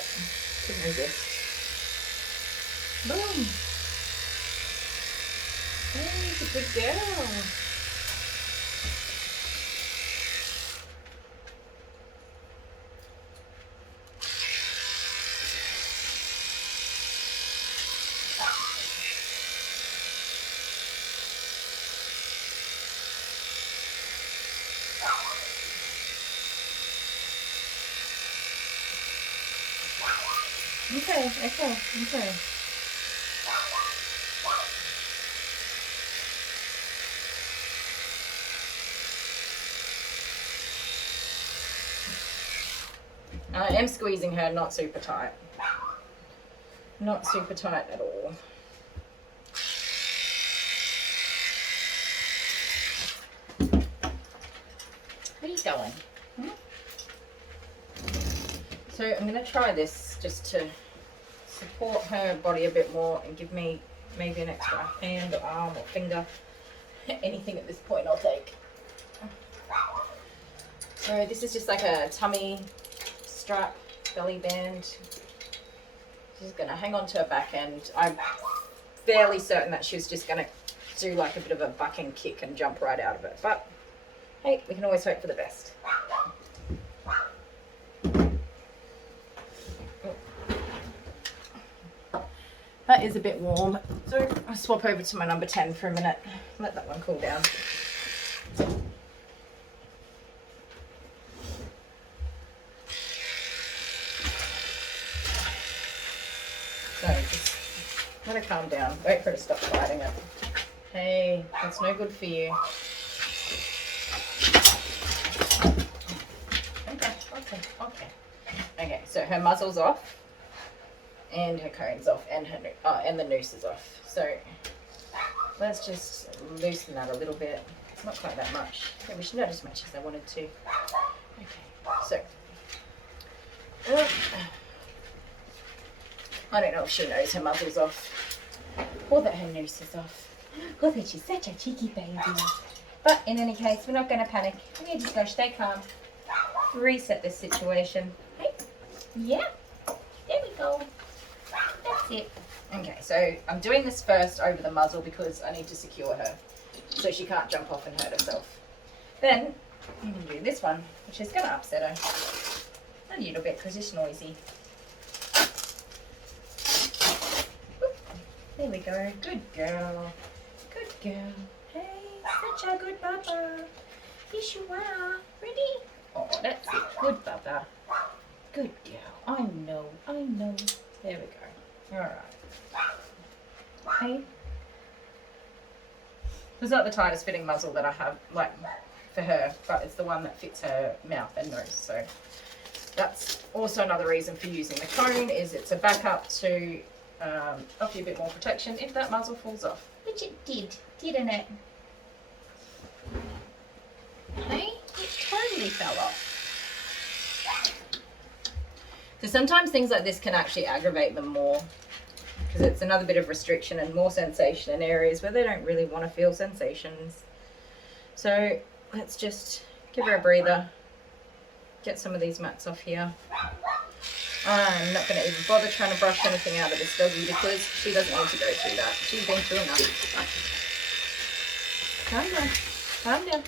Couldn't resist. Boom. Hey, it's a good girl. Okay. I am squeezing her, not super tight. Not super tight at all. Where are you going? So I'm going to try this just to support her body a bit more and give me maybe an extra hand or arm or finger. Anything at this point I'll take. So this is just like a tummy strap, belly band. She's going to hang on to her back end. I'm fairly certain that she was just going to do like a bit of a buck and kick and jump right out of it. But hey, we can always hope for the best. That is a bit warm, so I'll swap over to my number 10 for a minute. Let that one cool down. So just let her calm down. Wait for her to stop fighting it. Hey, that's no good for you. Okay, so her muzzle's off. And her cone's off, and and the noose is off. So let's just loosen that a little bit. It's not quite that much. Maybe not as much as I wanted to. Okay, so I don't know if she knows her muzzle's off or that her noose is off. Or that she's such a cheeky baby. But in any case, we're not going to panic. We're just going to stay calm. Reset this situation. Hey, yeah, there we go. That's it. Okay, so I'm doing this first over the muzzle because I need to secure her so she can't jump off and hurt herself. Then I'm going to do this one, which is going to upset her a little bit because it's noisy. Oop, there we go. Good girl. Good girl. Hey, such a good baba. Yes, you are. Ready? Oh, that's it. Good baba. Good girl. I know. There we go. Alright. Okay. It's not the tightest fitting muzzle that I have, like, for her, but it's the one that fits her mouth and nose. So that's also another reason for using the cone, is it's a backup to offer you a bit more protection if that muzzle falls off. Which it did, didn't it? Hey, it totally fell off. So sometimes things like this can actually aggravate them more, because it's another bit of restriction and more sensation in areas where they don't really want to feel sensations. So let's just give her a breather, get some of these mats off here. I'm not going to even bother trying to brush anything out of this doggy because she doesn't need to go through that. She's been through enough. Calm down. Calm down.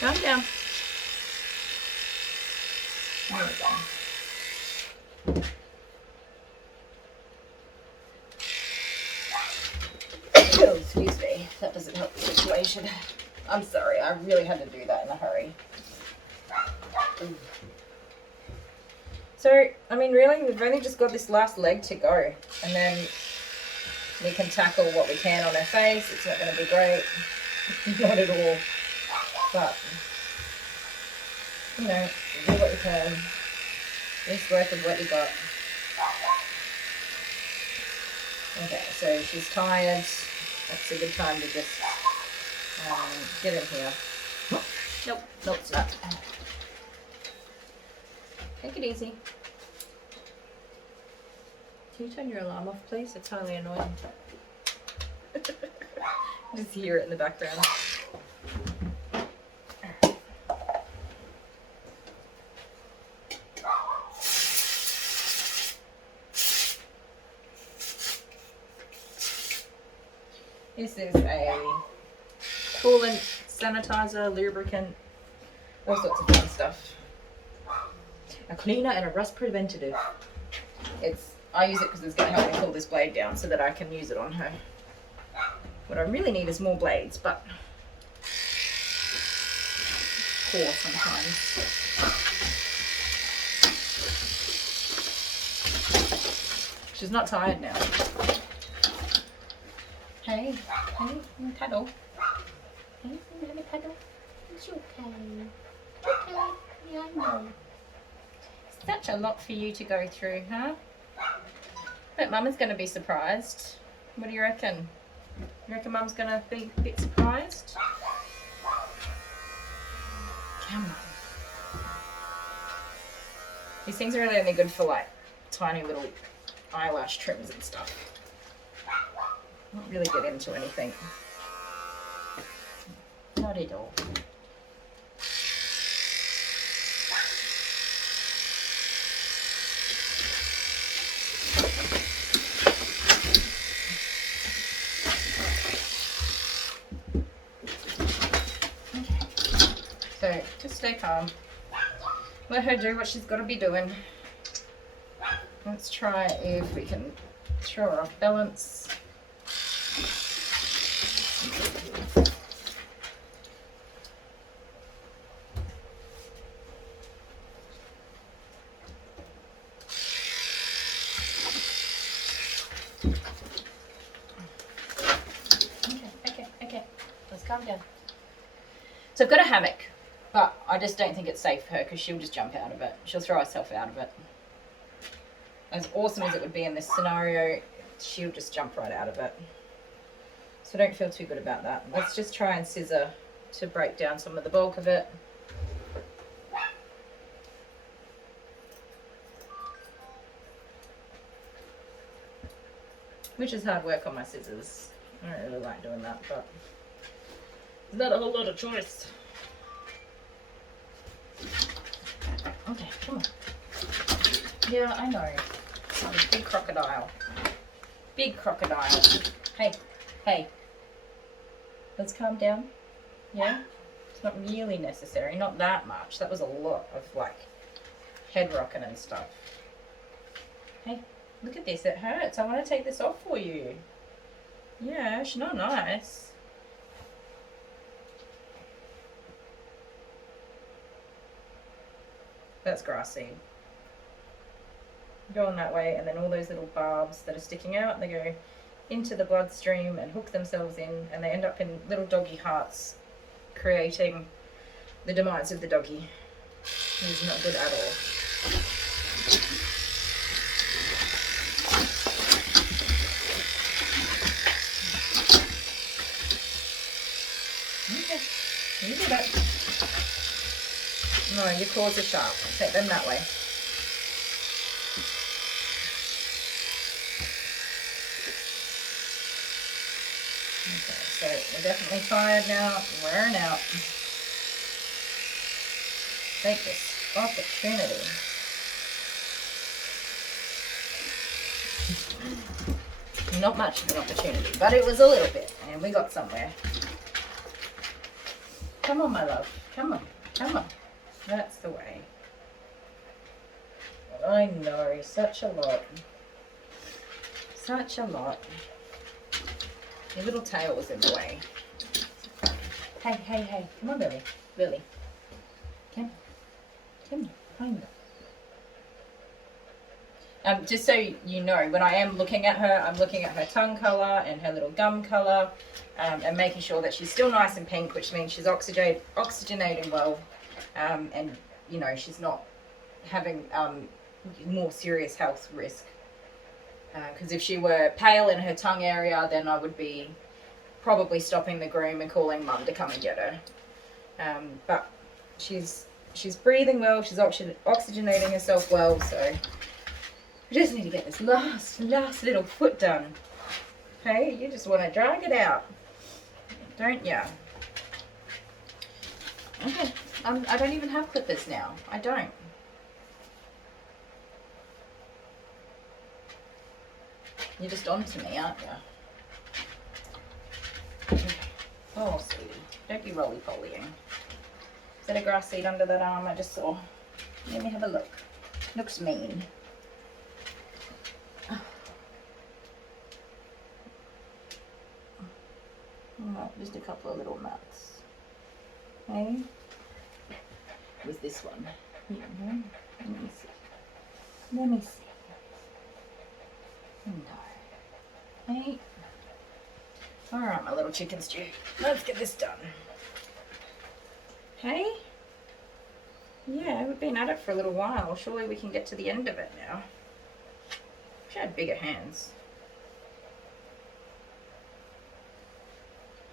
Calm down. There we go. Oh, excuse me. That doesn't help the situation. I'm sorry. I really had to do that in a hurry. So, I mean, really, we've only just got this last leg to go. And then we can tackle what we can on her face. It's not going to be great. Not at all. But, you know, do what you can. Just work with what you got. Okay, so she's tired. That's a good time to just get in here. Nope, it's not. Take it easy. Can you turn your alarm off, please? It's highly annoying. Just hear it in the background. This is a coolant, sanitizer, lubricant, all sorts of fun stuff. A cleaner and a rust preventative. I use it because it's going to help me pull this blade down so that I can use it on her. What I really need is more blades, but poor sometimes. She's not tired now. Hey, let me paddle. Hey, let me paddle. It's okay. Okay, yeah, I know. Such a lot for you to go through, huh? But Mum is going to be surprised. What do you reckon? You reckon Mum's going to be a bit surprised? Come on. These things are really only good for like tiny little eyelash trims and stuff. Not really get into anything. Not at all. So, just stay calm. Let her do what she's got to be doing. Let's try if we can throw her off balance. Okay. Let's calm down. So I've got a hammock, but I just don't think it's safe for her because she'll just jump out of it. She'll throw herself out of it. As awesome as it would be in this scenario, she'll just jump right out of it. So don't feel too good about that. Let's just try and scissor to break down some of the bulk of it. Which is hard work on my scissors. I don't really like doing that, but there's not a whole lot of choice. Okay, come on. Yeah, I know. Oh, big crocodile. Big crocodile. Hey. Let's calm down. Yeah? It's not really necessary. Not that much. That was a lot of, like, head rocking and stuff. Hey, look at this. It hurts. I want to take this off for you. Yeah, she's not nice. That's grass seed. Going that way, and then all those little barbs that are sticking out, they go into the bloodstream and hook themselves in, and they end up in little doggy hearts, creating the demise of the doggy. It's not good at all. Okay, you do that. No, your claws are sharp. Take them that way. Okay, so we're definitely tired now, wearing out. Take this opportunity. Not much of an opportunity, but it was a little bit, and we got somewhere. Come on, my love. Come on. Come on. That's the way. I know, such a lot. Such a lot. Your little tail was in the way. Hey, hey, hey. Come on, Lily. Lily. Come. Come. Behind her. Just so you know, when I am looking at her, I'm looking at her tongue colour and her little gum colour, and making sure that she's still nice and pink, which means she's oxygenating well, and you know, she's not having more serious health risk. Because if she were pale in her tongue area, then I would be probably stopping the groom and calling Mum to come and get her. But she's breathing well, she's oxygenating herself well, so we just need to get this last little foot done. Okay, you just want to drag it out, don't ya? Okay, I don't even have clippers now. I don't. You're just on to me, aren't you? Okay. Oh, sweetie, don't be roly-polying. Is that a grass seed under that arm I just saw? Let me have a look. Looks mean. Oh, just a couple of little nuts. Okay. With this one. Here, let me see. Let me see. No. Hey. Alright, my little chicken stew. Let's get this done. Hey? Yeah, we've been at it for a little while. Surely we can get to the end of it now. Wish I had bigger hands.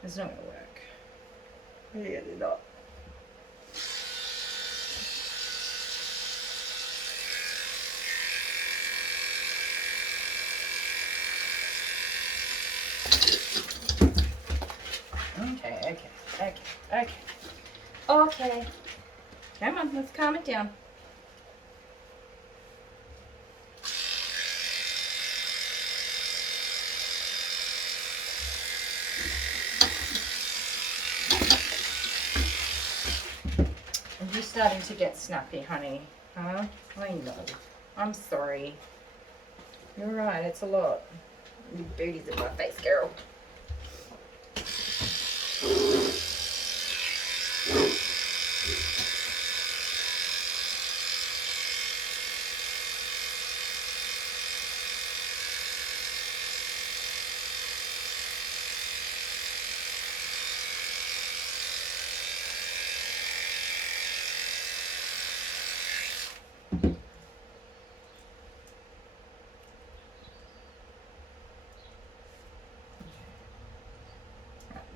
It's not gonna work. Really not. Okay. Come on, let's calm it down. You're starting to get snappy, honey. Huh? I know. I'm sorry. You're right, it's a lot. Your booty's in my face, girl.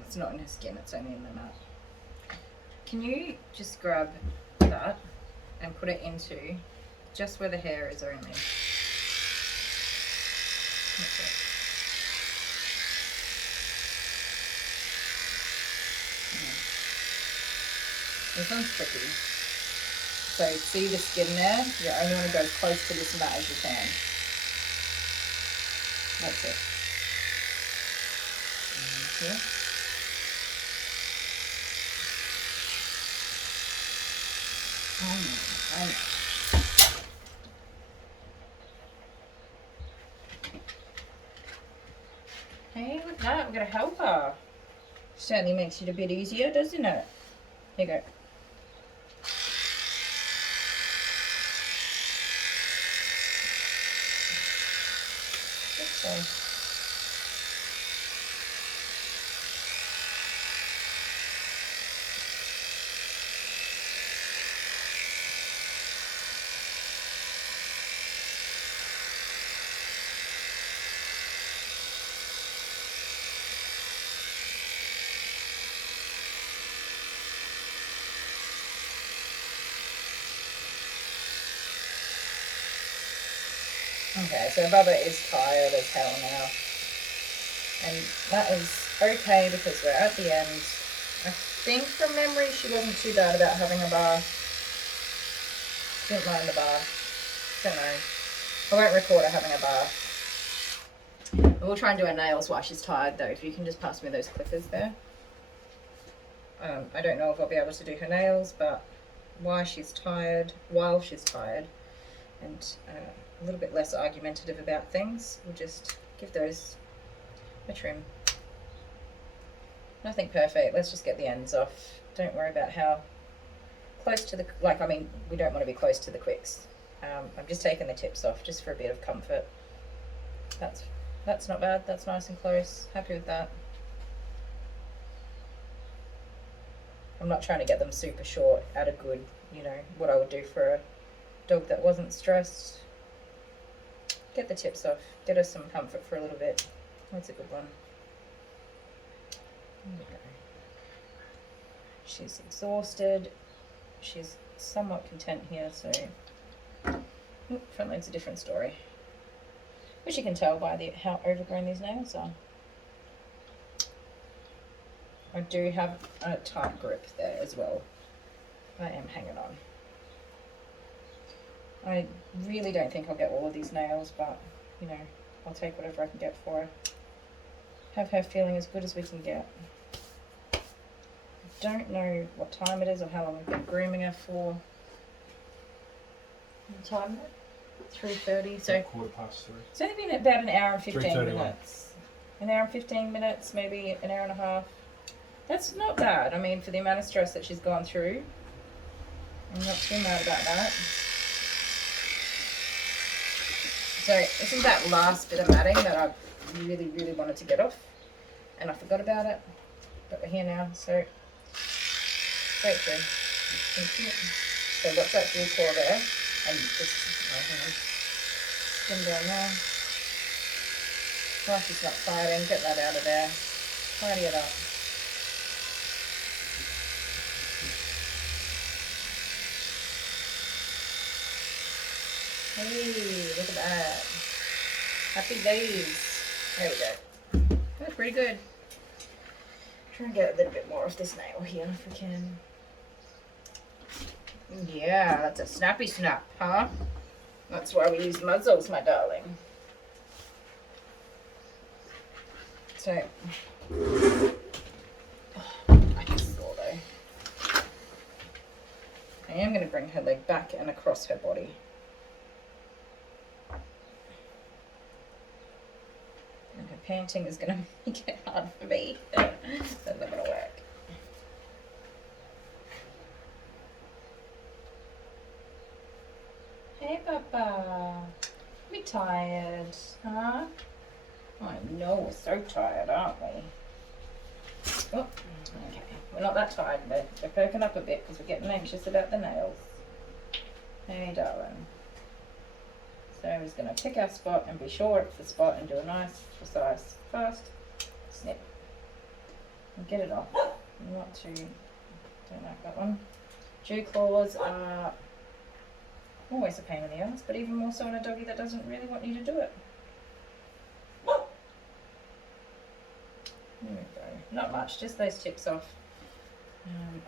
It's not in her skin, it's only in the nut. Can you just grab that and put it into just where the hair is only? That's it. This one's tricky. So see the skin there? You only want to go as close to this mat as you can. That's it. Okay. I know. Hey, look at that, we're gonna help her. Certainly makes it a bit easier, doesn't it? Here you go. So okay, so Bubba is tired as hell now. And that is okay because we're at the end. I think from memory she wasn't too bad about having a bath. Didn't mind the bath. Don't know. I won't record her having a bath. We'll try and do her nails while she's tired though. If you can just pass me those clippers there. I don't know if I'll be able to do her nails, but while she's tired, and a little bit less argumentative about things, we'll just give those a trim. Nothing perfect, let's just get the ends off. Don't worry about how close to the, like, I mean, we don't want to be close to the quicks. I'm just taking the tips off just for a bit of comfort. That's not bad, that's nice and close, happy with that. I'm not trying to get them super short at a good, you know, what I would do for a dog that wasn't stressed. Get the tips off, get her some comfort for a little bit. That's a good one. There we go. She's exhausted. She's somewhat content here, so front leg's a different story. Which you can tell by how overgrown these nails are. I do have a tight grip there as well. I am hanging on. I really don't think I'll get all of these nails, but you know, I'll take whatever I can get for her. Have her feeling as good as we can get. Don't know what time it is or how long we've been grooming her for. What time is it? 3:30. So 3:15. it's only been about an hour and 15 3:31. minutes. An hour and 15 minutes, maybe an hour and a half. That's not bad. I mean, for the amount of stress that she's gone through, I'm not too mad about that. So this is that last bit of matting that I really, really wanted to get off, and I forgot about it. But we're here now, so straight through. Thank you. So what's that dual core there? And just skin down there. While she's not fighting, get that out of there. Tidy it up. Hey, look at that. Happy days. There we go. That's pretty good. Try and get a little bit more of this nail here if we can. Yeah, that's a snappy snap, huh? That's why we use muzzles, my darling. So, I just saw though. I am going to bring her leg back and across her body. And her panting is going to make it hard for me. That's not going to work. Hey, Papa. We tired, huh? I know, we're so tired, aren't we? Oh, okay. We're not that tired, but we're perking up a bit because we're getting anxious about the nails. Hey, darling. So we're just going to pick our spot and be sure it's the spot and do a nice, precise, fast snip. And get it off. Not too, don't like that one. Dew claws are always a pain in the ass, but even more so in a doggy that doesn't really want you to do it. There we go. Not much, just those tips off.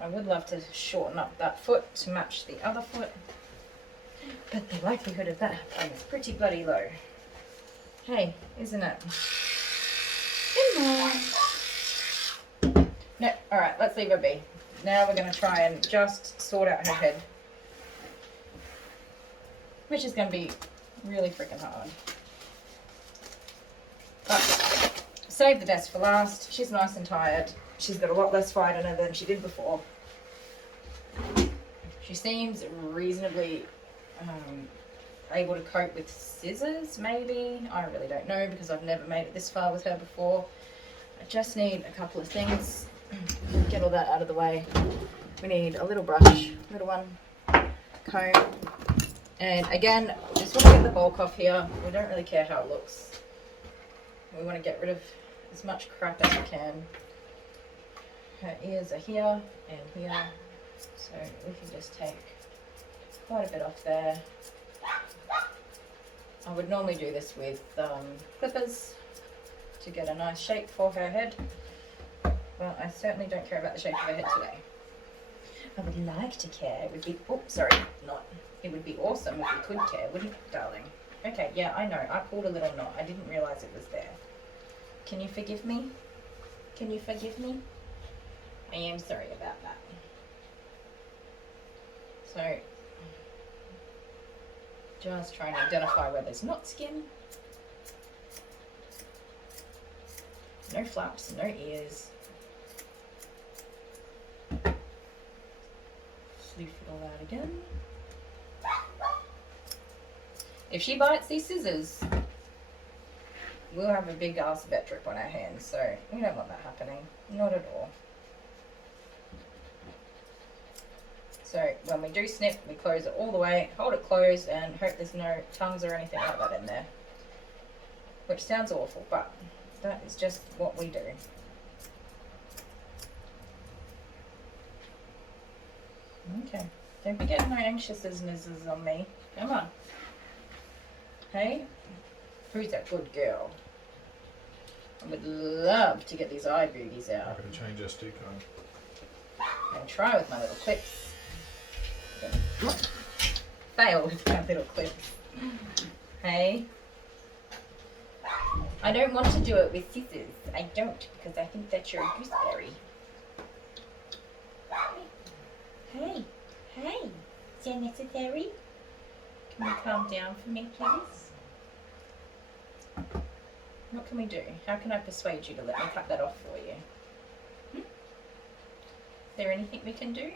I would love to shorten up that foot to match the other foot, but the likelihood of that happening is pretty bloody low. Hey, isn't it? Good morning. No, alright, let's leave her be. Now we're going to try and just sort out her head, which is going to be really freaking hard. But save the best for last. She's nice and tired. She's got a lot less fight in her than she did before. She seems reasonably able to cope with scissors, maybe. I really don't know because I've never made it this far with her before. I just need a couple of things. Get all that out of the way. We need a little brush, little one, comb, and again, just want to get the bulk off here. We don't really care how it looks. We want to get rid of as much crap as we can. Her ears are here and here, so we can just take quite a bit off there. I would normally do this with clippers to get a nice shape for her head, but I certainly don't care about the shape of her head today. I would like to care. It would be, oh, sorry, not. It would be awesome if we could care, wouldn't it, darling? Okay, yeah, I know. I pulled a little knot. I didn't realize it was there. Can you forgive me? Can you forgive me? I am sorry about that. So, just trying to identify where there's not skin. No flaps, no ears. Sleeve it all out again. If she bites these scissors, we'll have a big ass vet trip on our hands, so we don't want that happening. Not at all. So when we do snip, we close it all the way, hold it closed, and hope there's no tongues or anything like that in there. Which sounds awful, but that is just what we do. Okay, don't be getting no anxiousnesses on me. Come on. Hey, who's that good girl? I would love to get these eye boogies out. I'm going to change our stick on. And try with my little clips. Fail with my little clips. Hey. I don't want to do it with scissors. I don't, because I think that you're a gooseberry. Hey. Hey. Is that necessary? Can you calm down for me, please? What can we do? How can I persuade you to let me cut that off for you? Is there anything we can do?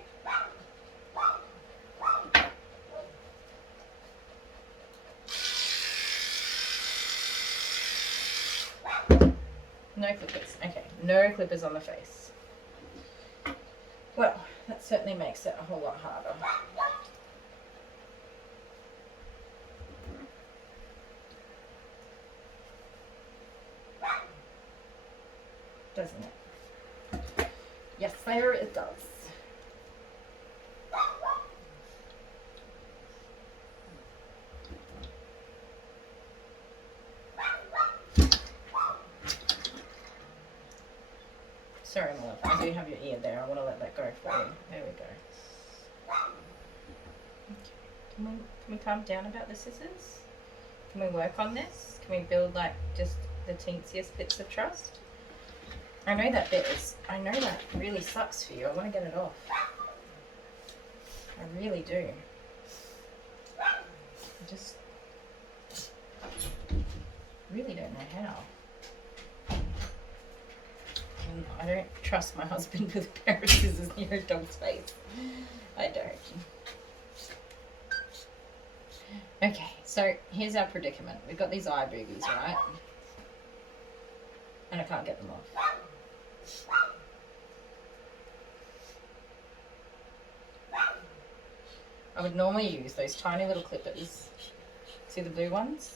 No clippers. Okay, no clippers on the face. Well, that certainly makes it a whole lot harder. Doesn't it? Yes, there it does. Sorry, my love. I do have your ear there. I want to let that go for you. There we go. Okay. Can we calm down about the scissors? Can we work on this? Can we build like just the teensiest bits of trust? I know that really sucks for you. I want to get it off. I really do. I just really don't know how. And I don't trust my husband with a pair of scissors near a dog's face. I don't. Okay, so here's our predicament. We've got these eye boogies, right? And I can't get them off. I would normally use those tiny little clippers, see the blue ones?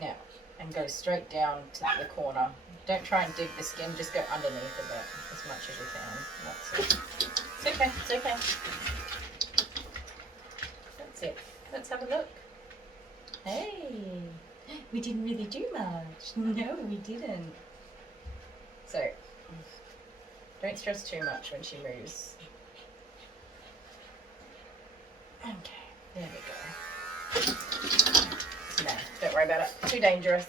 Now, and go straight down to the corner. Don't try and dig the skin, just go underneath of it as much as you can. That's it. It's okay, it's okay. That's it. Let's have a look. Hey, we didn't really do much. No, we didn't. So, don't stress too much when she moves. Okay, there we go. No, don't worry about it. Too dangerous.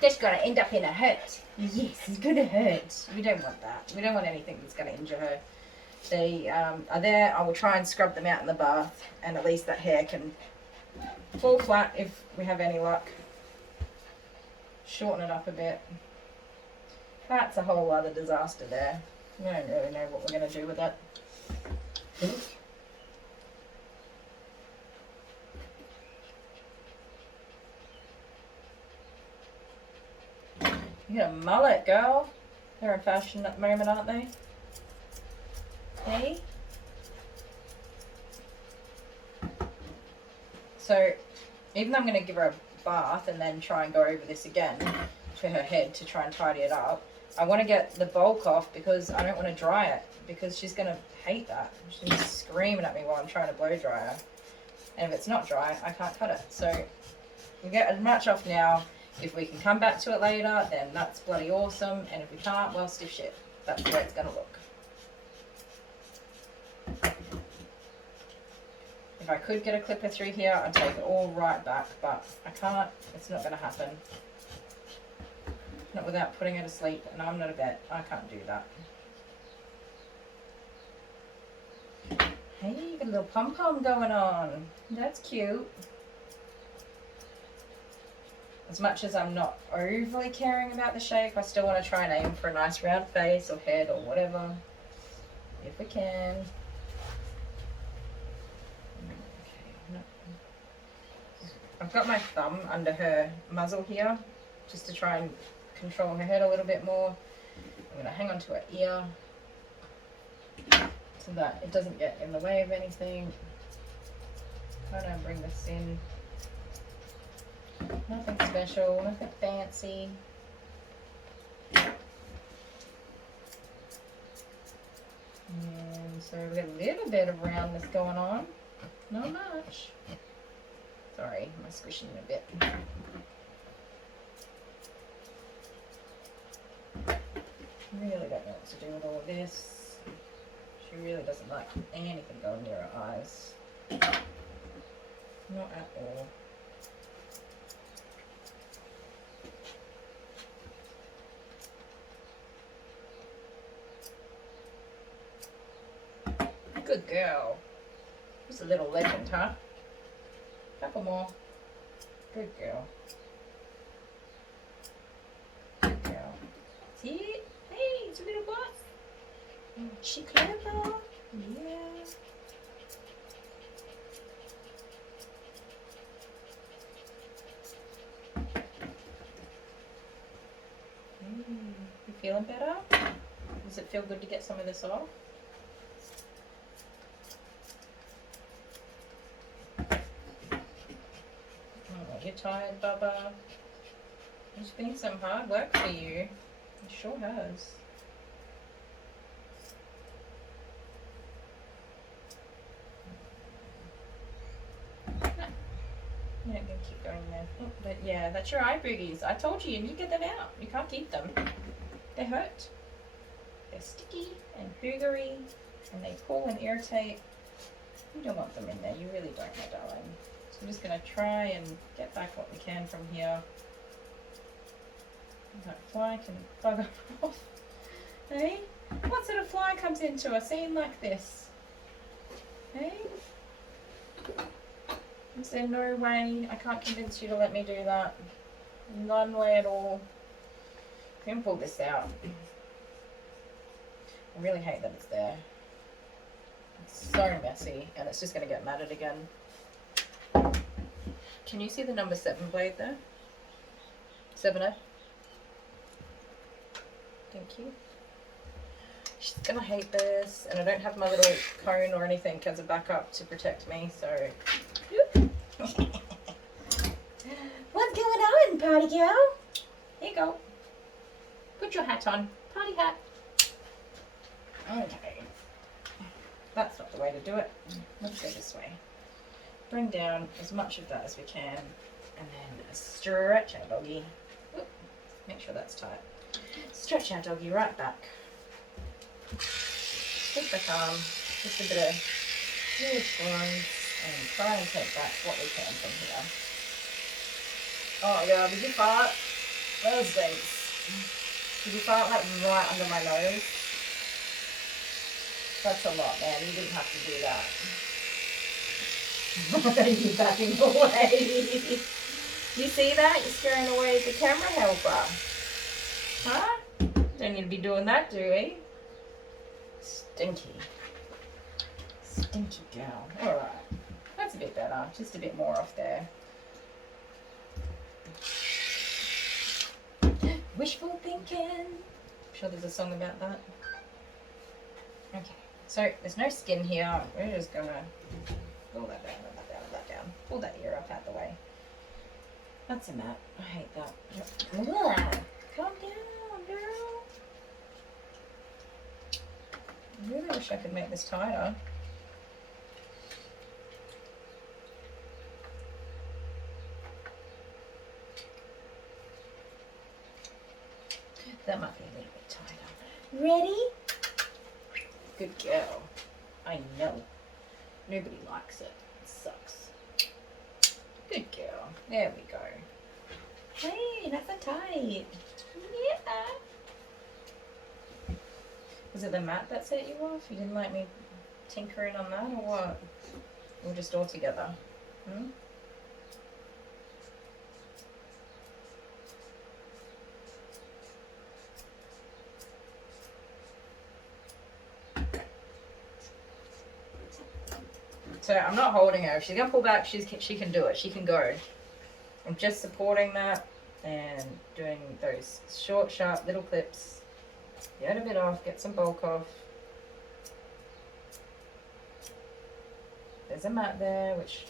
That's gonna end up in a hurt. Yes, it's gonna hurt. We don't want that. We don't want anything that's gonna injure her. They are there. I will try and scrub them out in the bath, and at least that hair can fall flat if we have any luck. Shorten it up a bit. That's a whole other disaster there. We don't really know what we're gonna do with that. You got a mullet, girl. They're in fashion at the moment, aren't they? Hey? So, even though I'm going to give her a bath and then try and go over this again to her head to try and tidy it up, I want to get the bulk off because I don't want to dry it, because she's going to hate that. She's going to be screaming at me while I'm trying to blow dry her. And if it's not dry, I can't cut it. So we get as much off now. If we can come back to it later, then that's bloody awesome. And if we can't, well, stiff shit. That's the way it's going to look. If I could get a clipper through here, I'd take it all right back, but I can't. It's not going to happen. Not without putting her to sleep, and I'm not a vet. I can't do that. Hey, you got a little pom-pom going on. That's cute. As much as I'm not overly caring about the shape, I still want to try and aim for a nice round face or head or whatever, if we can. Okay. I've got my thumb under her muzzle here, just to try and control her head a little bit more. I'm going to hang on to her ear so that it doesn't get in the way of anything. Try to bring this in. Nothing special, nothing fancy. And so we've got a little bit of roundness going on. Not much. Sorry, am I squishing it a bit? Really don't know what to do with all of this. She really doesn't like anything going near her eyes. Not at all. Good girl. Just a little legend, huh? Couple more. Good girl. Good girl. See it? Hey, it's a little boss. She clever. Yeah. You feeling better? Does it feel good to get some of this off? You're tired, Bubba. It's been some hard work for you. It sure has. No, you're not going to keep going there. Oh, but yeah, that's your eye boogies. I told you, you need to get them out. You can't keep them. They hurt. They're sticky and boogary, and they pull and irritate. You don't want them in there. You really don't, my darling. So I'm just going to try and get back what we can from here. That fly can bugger off. Hey? What sort of fly comes into a scene like this? Hey? Is there no way? I can't convince you to let me do that. None way at all. I can pull this out. I really hate that it's there. It's so messy, and it's just going to get matted again. Can you see the number 7 blade there? 7A. Thank you. She's gonna hate this, and I don't have my little cone or anything as a backup to protect me, so. What's going on, party girl? Here you go. Put your hat on. Party hat. Okay. That's not the way to do it. Let's go this way. Bring down as much of that as we can, and then stretch our doggy. Oop. Make sure that's tight. Stretch our doggy right back. Keep the calm. Just a bit of reassurance, and try and take back what we can from here. Oh yeah, did you fart? Those stinks. Did you fart like right under my nose? That's a lot, man. You didn't have to do that. You're backing away. You see that? You're scaring away the camera helper. Huh? Don't need to be doing that, do we? Stinky. Stinky girl. Alright. That's a bit better. Just a bit more off there. Wishful thinking. I'm sure there's a song about that. Okay, so there's no skin here. We're just gonna pull that down, that down, that down. Pull that ear up out the way. That's a mat. I hate that. Ugh. Calm down, girl. I really wish I could make this tighter. That might be a little bit tighter. Ready? Good girl. I know. Nobody likes it. It sucks. Good girl. There we go. Hey, that's so tight. Yeah. Was it the mat that set you off? You didn't like me tinkering on that or what? Or just all together? Hmm? So I'm not holding her. If she's gonna pull back, she can do it. She can go. I'm just supporting that and doing those short, sharp little clips. Get a bit off, get some bulk off. There's a mat there, which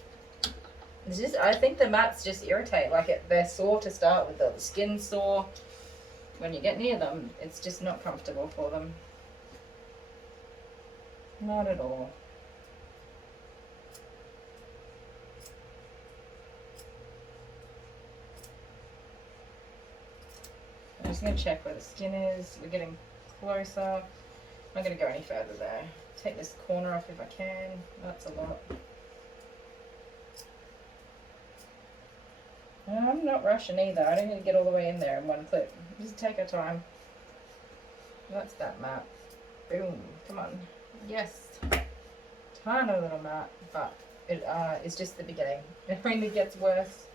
is just, I think the mats just irritate. Like they're sore to start with, the skin's sore. When you get near them, it's just not comfortable for them. Not at all. I'm just going to check where the skin is. We're getting closer. I'm not going to go any further there. Take this corner off if I can. That's a lot. I'm not rushing either. I don't need to get all the way in there in one clip. Just take our time. That's that mat. Boom. Come on. Yes. Tiny little mat, but it is just the beginning. It only gets worse.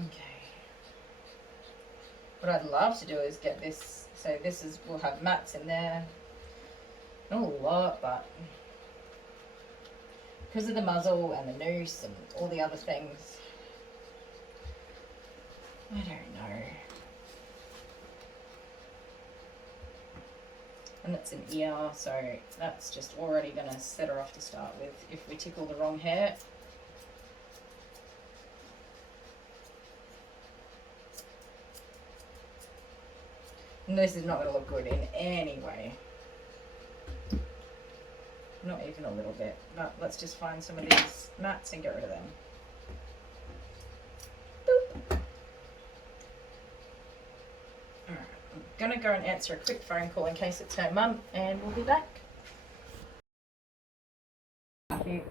Okay. What I'd love to do is get this, so this is, we'll have mats in there. Not a lot, but because of the muzzle and the noose and all the other things, I don't know. And it's an ear, so that's just already going to set her off to start with if we tickle the wrong hair. And this is not going to look good in any way. Not even a little bit. But let's just find some of these mats and get rid of them. Boop. Alright, I'm going to go and answer a quick phone call in case it's her mum, and we'll be back. Thank you.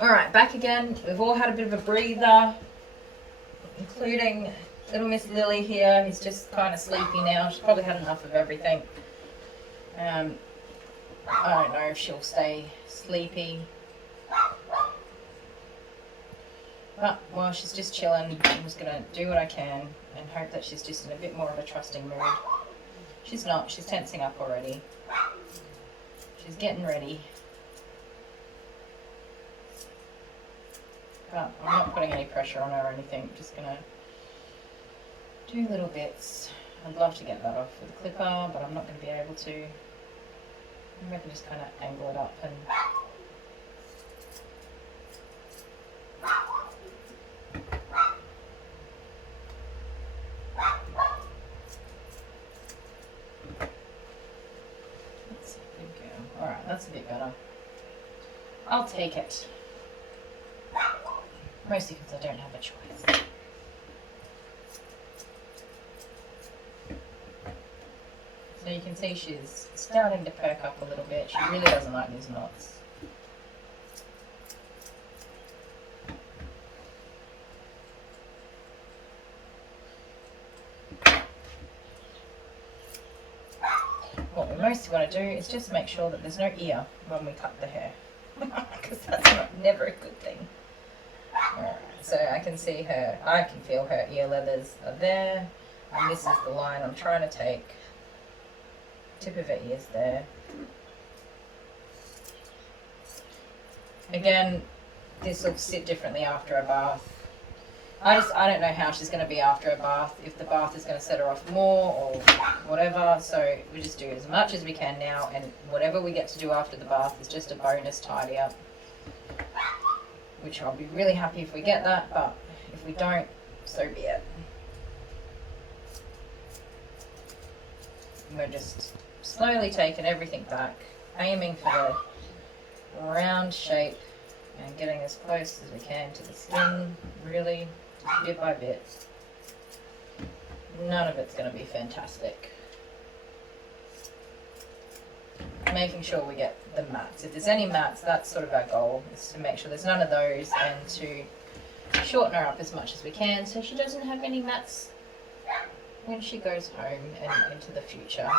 Alright, back again. We've all had a bit of a breather, including little Miss Lily here. He's just kind of sleepy now. She's probably had enough of everything. I don't know if she'll stay sleepy. But while she's just chilling, I'm just going to do what I can and hope that she's just in a bit more of a trusting mood. She's not. She's tensing up already. She's getting ready. But I'm not putting any pressure on her or anything. I'm just going to do little bits. I'd love to get that off with a clipper, but I'm not going to be able to. Maybe I can just kind of angle it up and... That's a good go. Alright, that's a bit better. I'll take it. Mostly because I don't have a choice. So you can see she's starting to perk up a little bit. She really doesn't like these knots. What we mostly want to do is just make sure that there's no ear when we cut the hair. Because that's never a good thing. Alright, so I can see her, I can feel her ear leathers are there, and this is the line I'm trying to take. Tip of her ear's there. Again, this will sit differently after a bath. I don't know how she's going to be after a bath, if the bath is going to set her off more or whatever, so we just do as much as we can now, and whatever we get to do after the bath is just a bonus tidy up, which I'll be really happy if we get that, but if we don't, so be it. We're just slowly taking everything back, aiming for the round shape and getting as close as we can to the skin, really, bit by bit. None of it's going to be fantastic. Making sure we get the mats. If there's any mats, that's sort of our goal, is to make sure there's none of those and to shorten her up as much as we can so she doesn't have any mats when she goes home and into the future,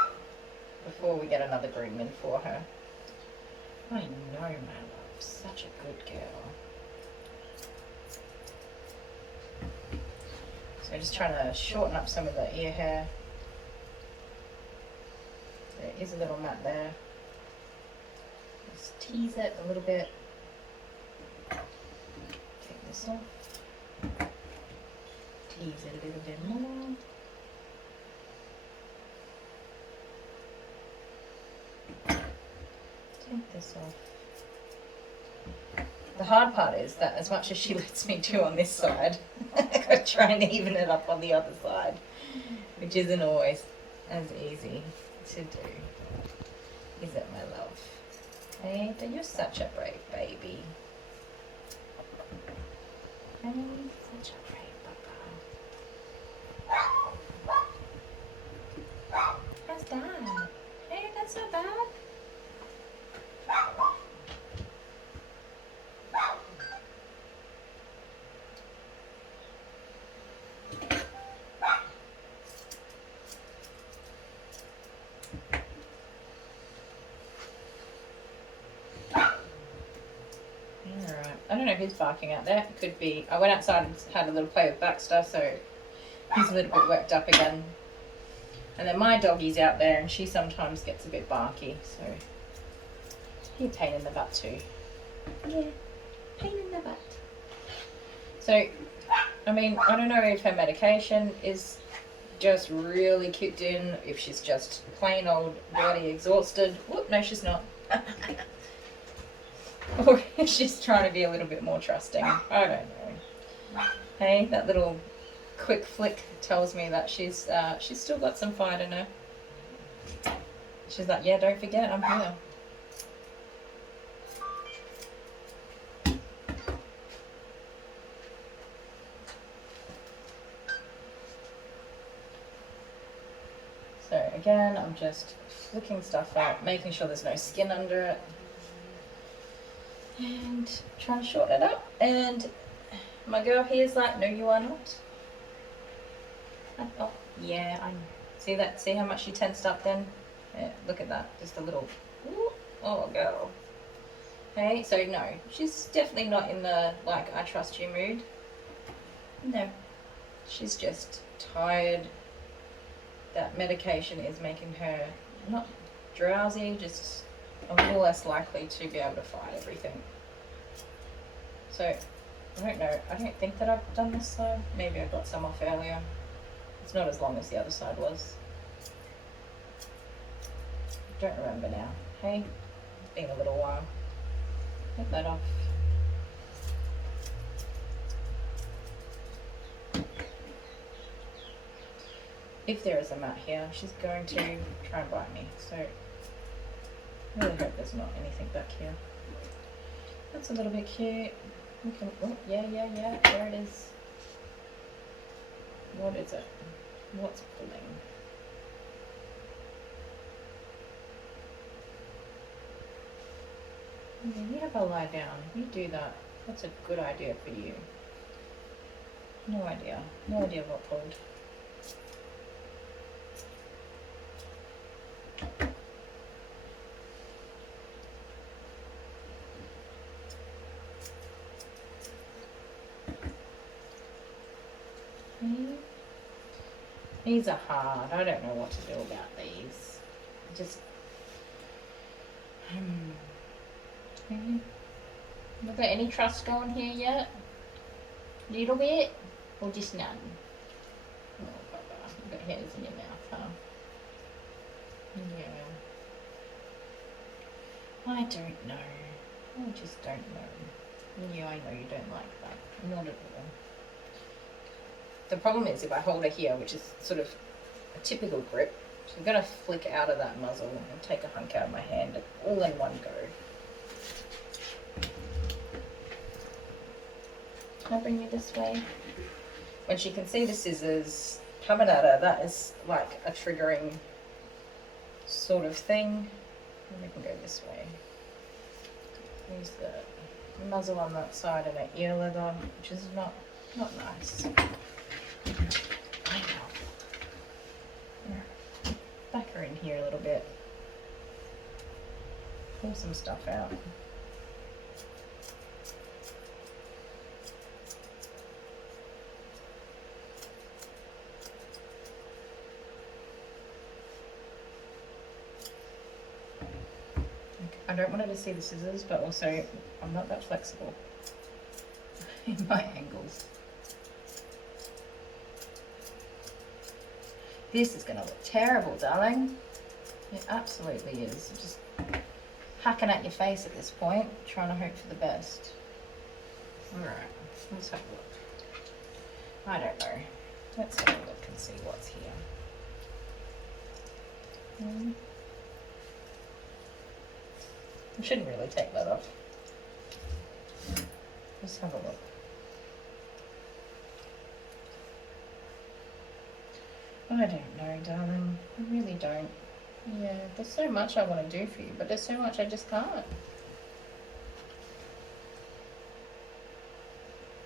before we get another groom in for her. I know, my love, such a good girl. So just trying to shorten up some of the ear hair. There is a little mat there. Just tease it a little bit. Take this off. Tease it a little bit more. Take this off. The hard part is that as much as she lets me do on this side, I've got to try and even it up on the other side, which isn't always as easy to do. Is it, my love? Hey, but you're such a brave baby. Hey, such a brave papa. How's that? Hey, that's not bad. I don't know who's barking out there. It could be. I went outside and had a little play with Baxter, so he's a little bit worked up again. And then my doggy's out there, and she sometimes gets a bit barky, so he's a pain in the butt too. Yeah, pain in the butt. So, I mean, I don't know if her medication is just really kicked in, if she's just plain old bloody exhausted. Whoop, no, she's not. Or if she's trying to be a little bit more trusting. I don't know. Hey, that little quick flick tells me that she's still got some fight in her. She's like, yeah, don't forget, I'm here. So again, I'm just flicking stuff out, making sure there's no skin under it. And trying to shorten it up, and my girl here is like, no, you are not. Oh, yeah, I see that. See how much she tensed up then? Yeah, look at that, just a little. Ooh, oh, girl. Okay, so no, she's definitely not in the like I trust you mood. No, she's just tired. That medication is making her not drowsy, just a little less likely to be able to fight everything. So, I don't know. I don't think that I've done this side. Maybe I got some off earlier. It's not as long as the other side was. Don't remember now. Hey, it's been a little while. Take that off. If there is a mat here, she's going to try and bite me. So, I really hope there's not anything back here. That's a little bit cute. We can, oh, yeah, there it is. What is it? What's pulling? Yeah, you have a lie down. You do that. That's a good idea for you. No idea. No idea what pulled. These are hard. I don't know what to do about these. Just Have there any trust going here yet? Little bit? Or just none? Oh, Papa, you've got hairs in your mouth, huh? Yeah. I don't know. I just don't know. Yeah, I know you don't like that. Not at all. The problem is if I hold her here, which is sort of a typical grip, so I'm going to flick out of that muzzle and take a hunk out of my hand all in one go. Can I bring you this way? When she can see the scissors coming at her, that is like a triggering sort of thing. And we can go this way. Use the muzzle on that side and her ear leather, which is not nice. I know. Here. Back her in here a little bit. Pull some stuff out. I don't want her to see the scissors, but also I'm not that flexible in my angles. This is going to look terrible, darling. It absolutely is. Just hacking at your face at this point, trying to hope for the best. Alright, let's have a look. I don't know. Let's have a look and see what's here. I shouldn't really take that off. Let's have a look. I don't know, darling. I really don't. Yeah, there's so much I want to do for you, but there's so much I just can't.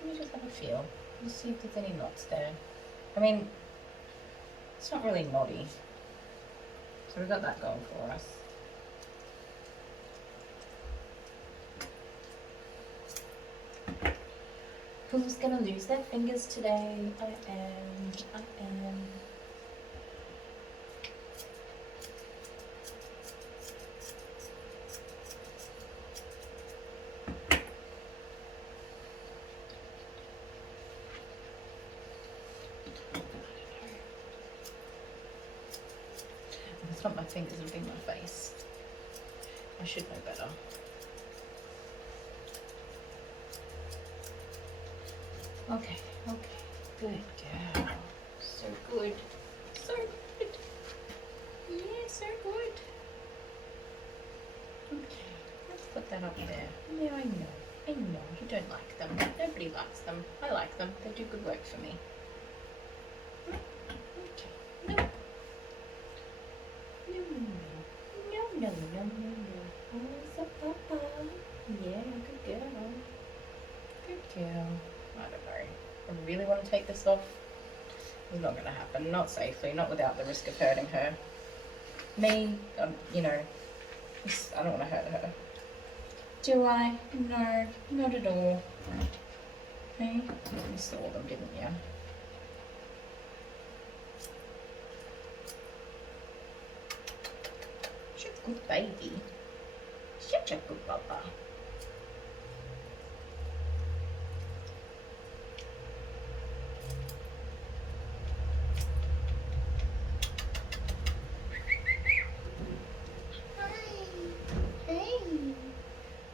Let me just have a feel. Let's see if there's any knots there. I mean, it's not really knotty. So we've got that going for us. Who's gonna lose their fingers today? I am. It's not my fingers, it'll be my face. I should know better. Okay, good girl. So good. So good. Yeah, so good. Okay, let's put that up there. Yeah, I know. You don't like them. Nobody likes them. I like them. They do good work for me. Okay. No. Where's the papa? Yeah, good girl. Good girl. I don't know. I really want to take this off. It's not going to happen. Not safely. Not without the risk of hurting her. Me, you know, I don't want to hurt her. Do I? No, not at all. Okay. You saw them, didn't you? Such a good baby. Such a good papa.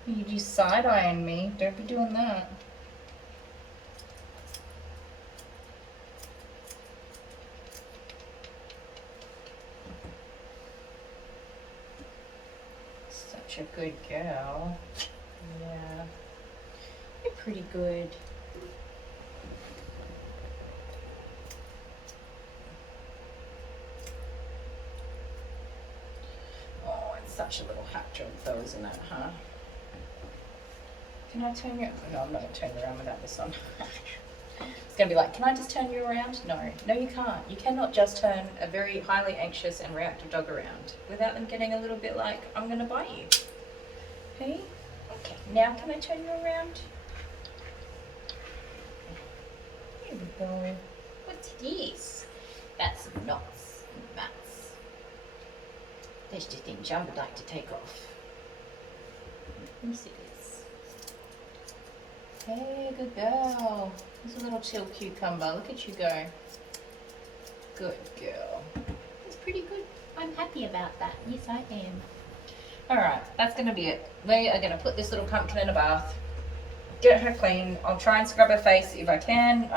You just side-eyeing me. Don't be doing that. Such a good girl. Yeah. You're pretty good. Oh, it's such a little hat job though, isn't it, huh? Can I turn you? No, I'm not going to turn you around without this on. It's going to be like, can I just turn you around? No, you can't. You cannot just turn a very highly anxious and reactive dog around without them getting a little bit like, I'm going to bite you. Okay? Okay, now can I turn you around? Here we go. Good What's this? That's some knots and mats. There's just things I would like to take off. Let me see this. Hey, good girl. There's a little chill cucumber. Look at you go. Good girl. That's pretty good. I'm happy about that. Yes, I am. Alright, that's going to be it. We are going to put this little pumpkin in a bath. Get her clean. I'll try and scrub her face if I can.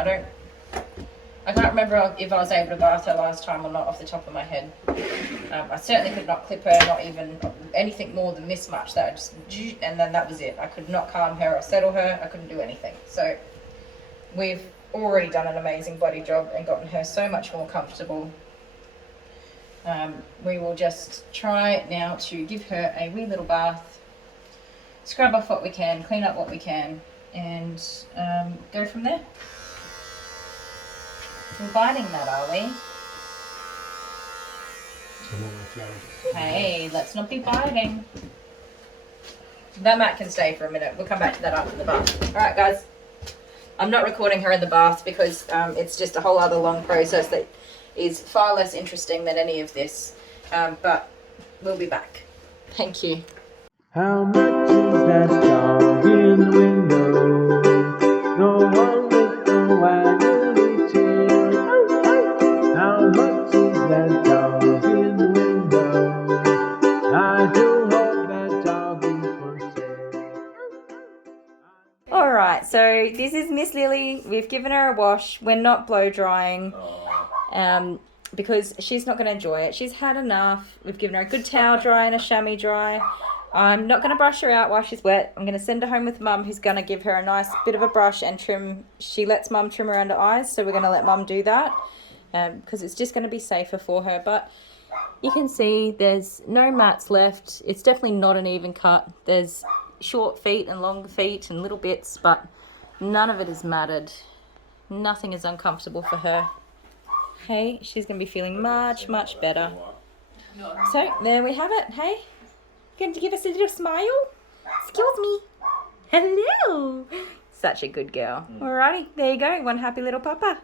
I can't remember if I was able to bath her last time or not off the top of my head. I certainly could not clip her, not even anything more than this much. That just, and then that was it. I could not calm her or settle her. I couldn't do anything. So we've already done an amazing body job and gotten her so much more comfortable. We will just try now to give her a wee little bath, scrub off what we can, clean up what we can, and go from there. We're biting that, are we? Hey, let's not be biting. That mat can stay for a minute. We'll come back to that after the bath. Alright guys, I'm not recording her in the bath because it's just a whole other long process that is far less interesting than any of this. But we'll be back. Thank you. How much is that dog in the window? The one with the waggly tail. How much is that dog in the window? I do hope that dog is for sale. Alright, so this is Miss Lily. We've given her a wash. We're not blow drying. Because she's not going to enjoy it. She's had enough. We've given her a good towel dry and a chamois dry. I'm not going to brush her out while she's wet. I'm going to send her home with Mum, who's going to give her a nice bit of a brush and trim. She lets Mum trim her under eyes, so we're going to let Mum do that because it's just going to be safer for her. But you can see there's no mats left. It's definitely not an even cut. There's short feet and long feet and little bits, but none of it is matted. Nothing is uncomfortable for her. Hey, she's going to be feeling much, much better. So, there we have it. Hey, going to give us a little smile? Excuse me. Hello. Such a good girl. Alrighty, there you go. One happy little papa.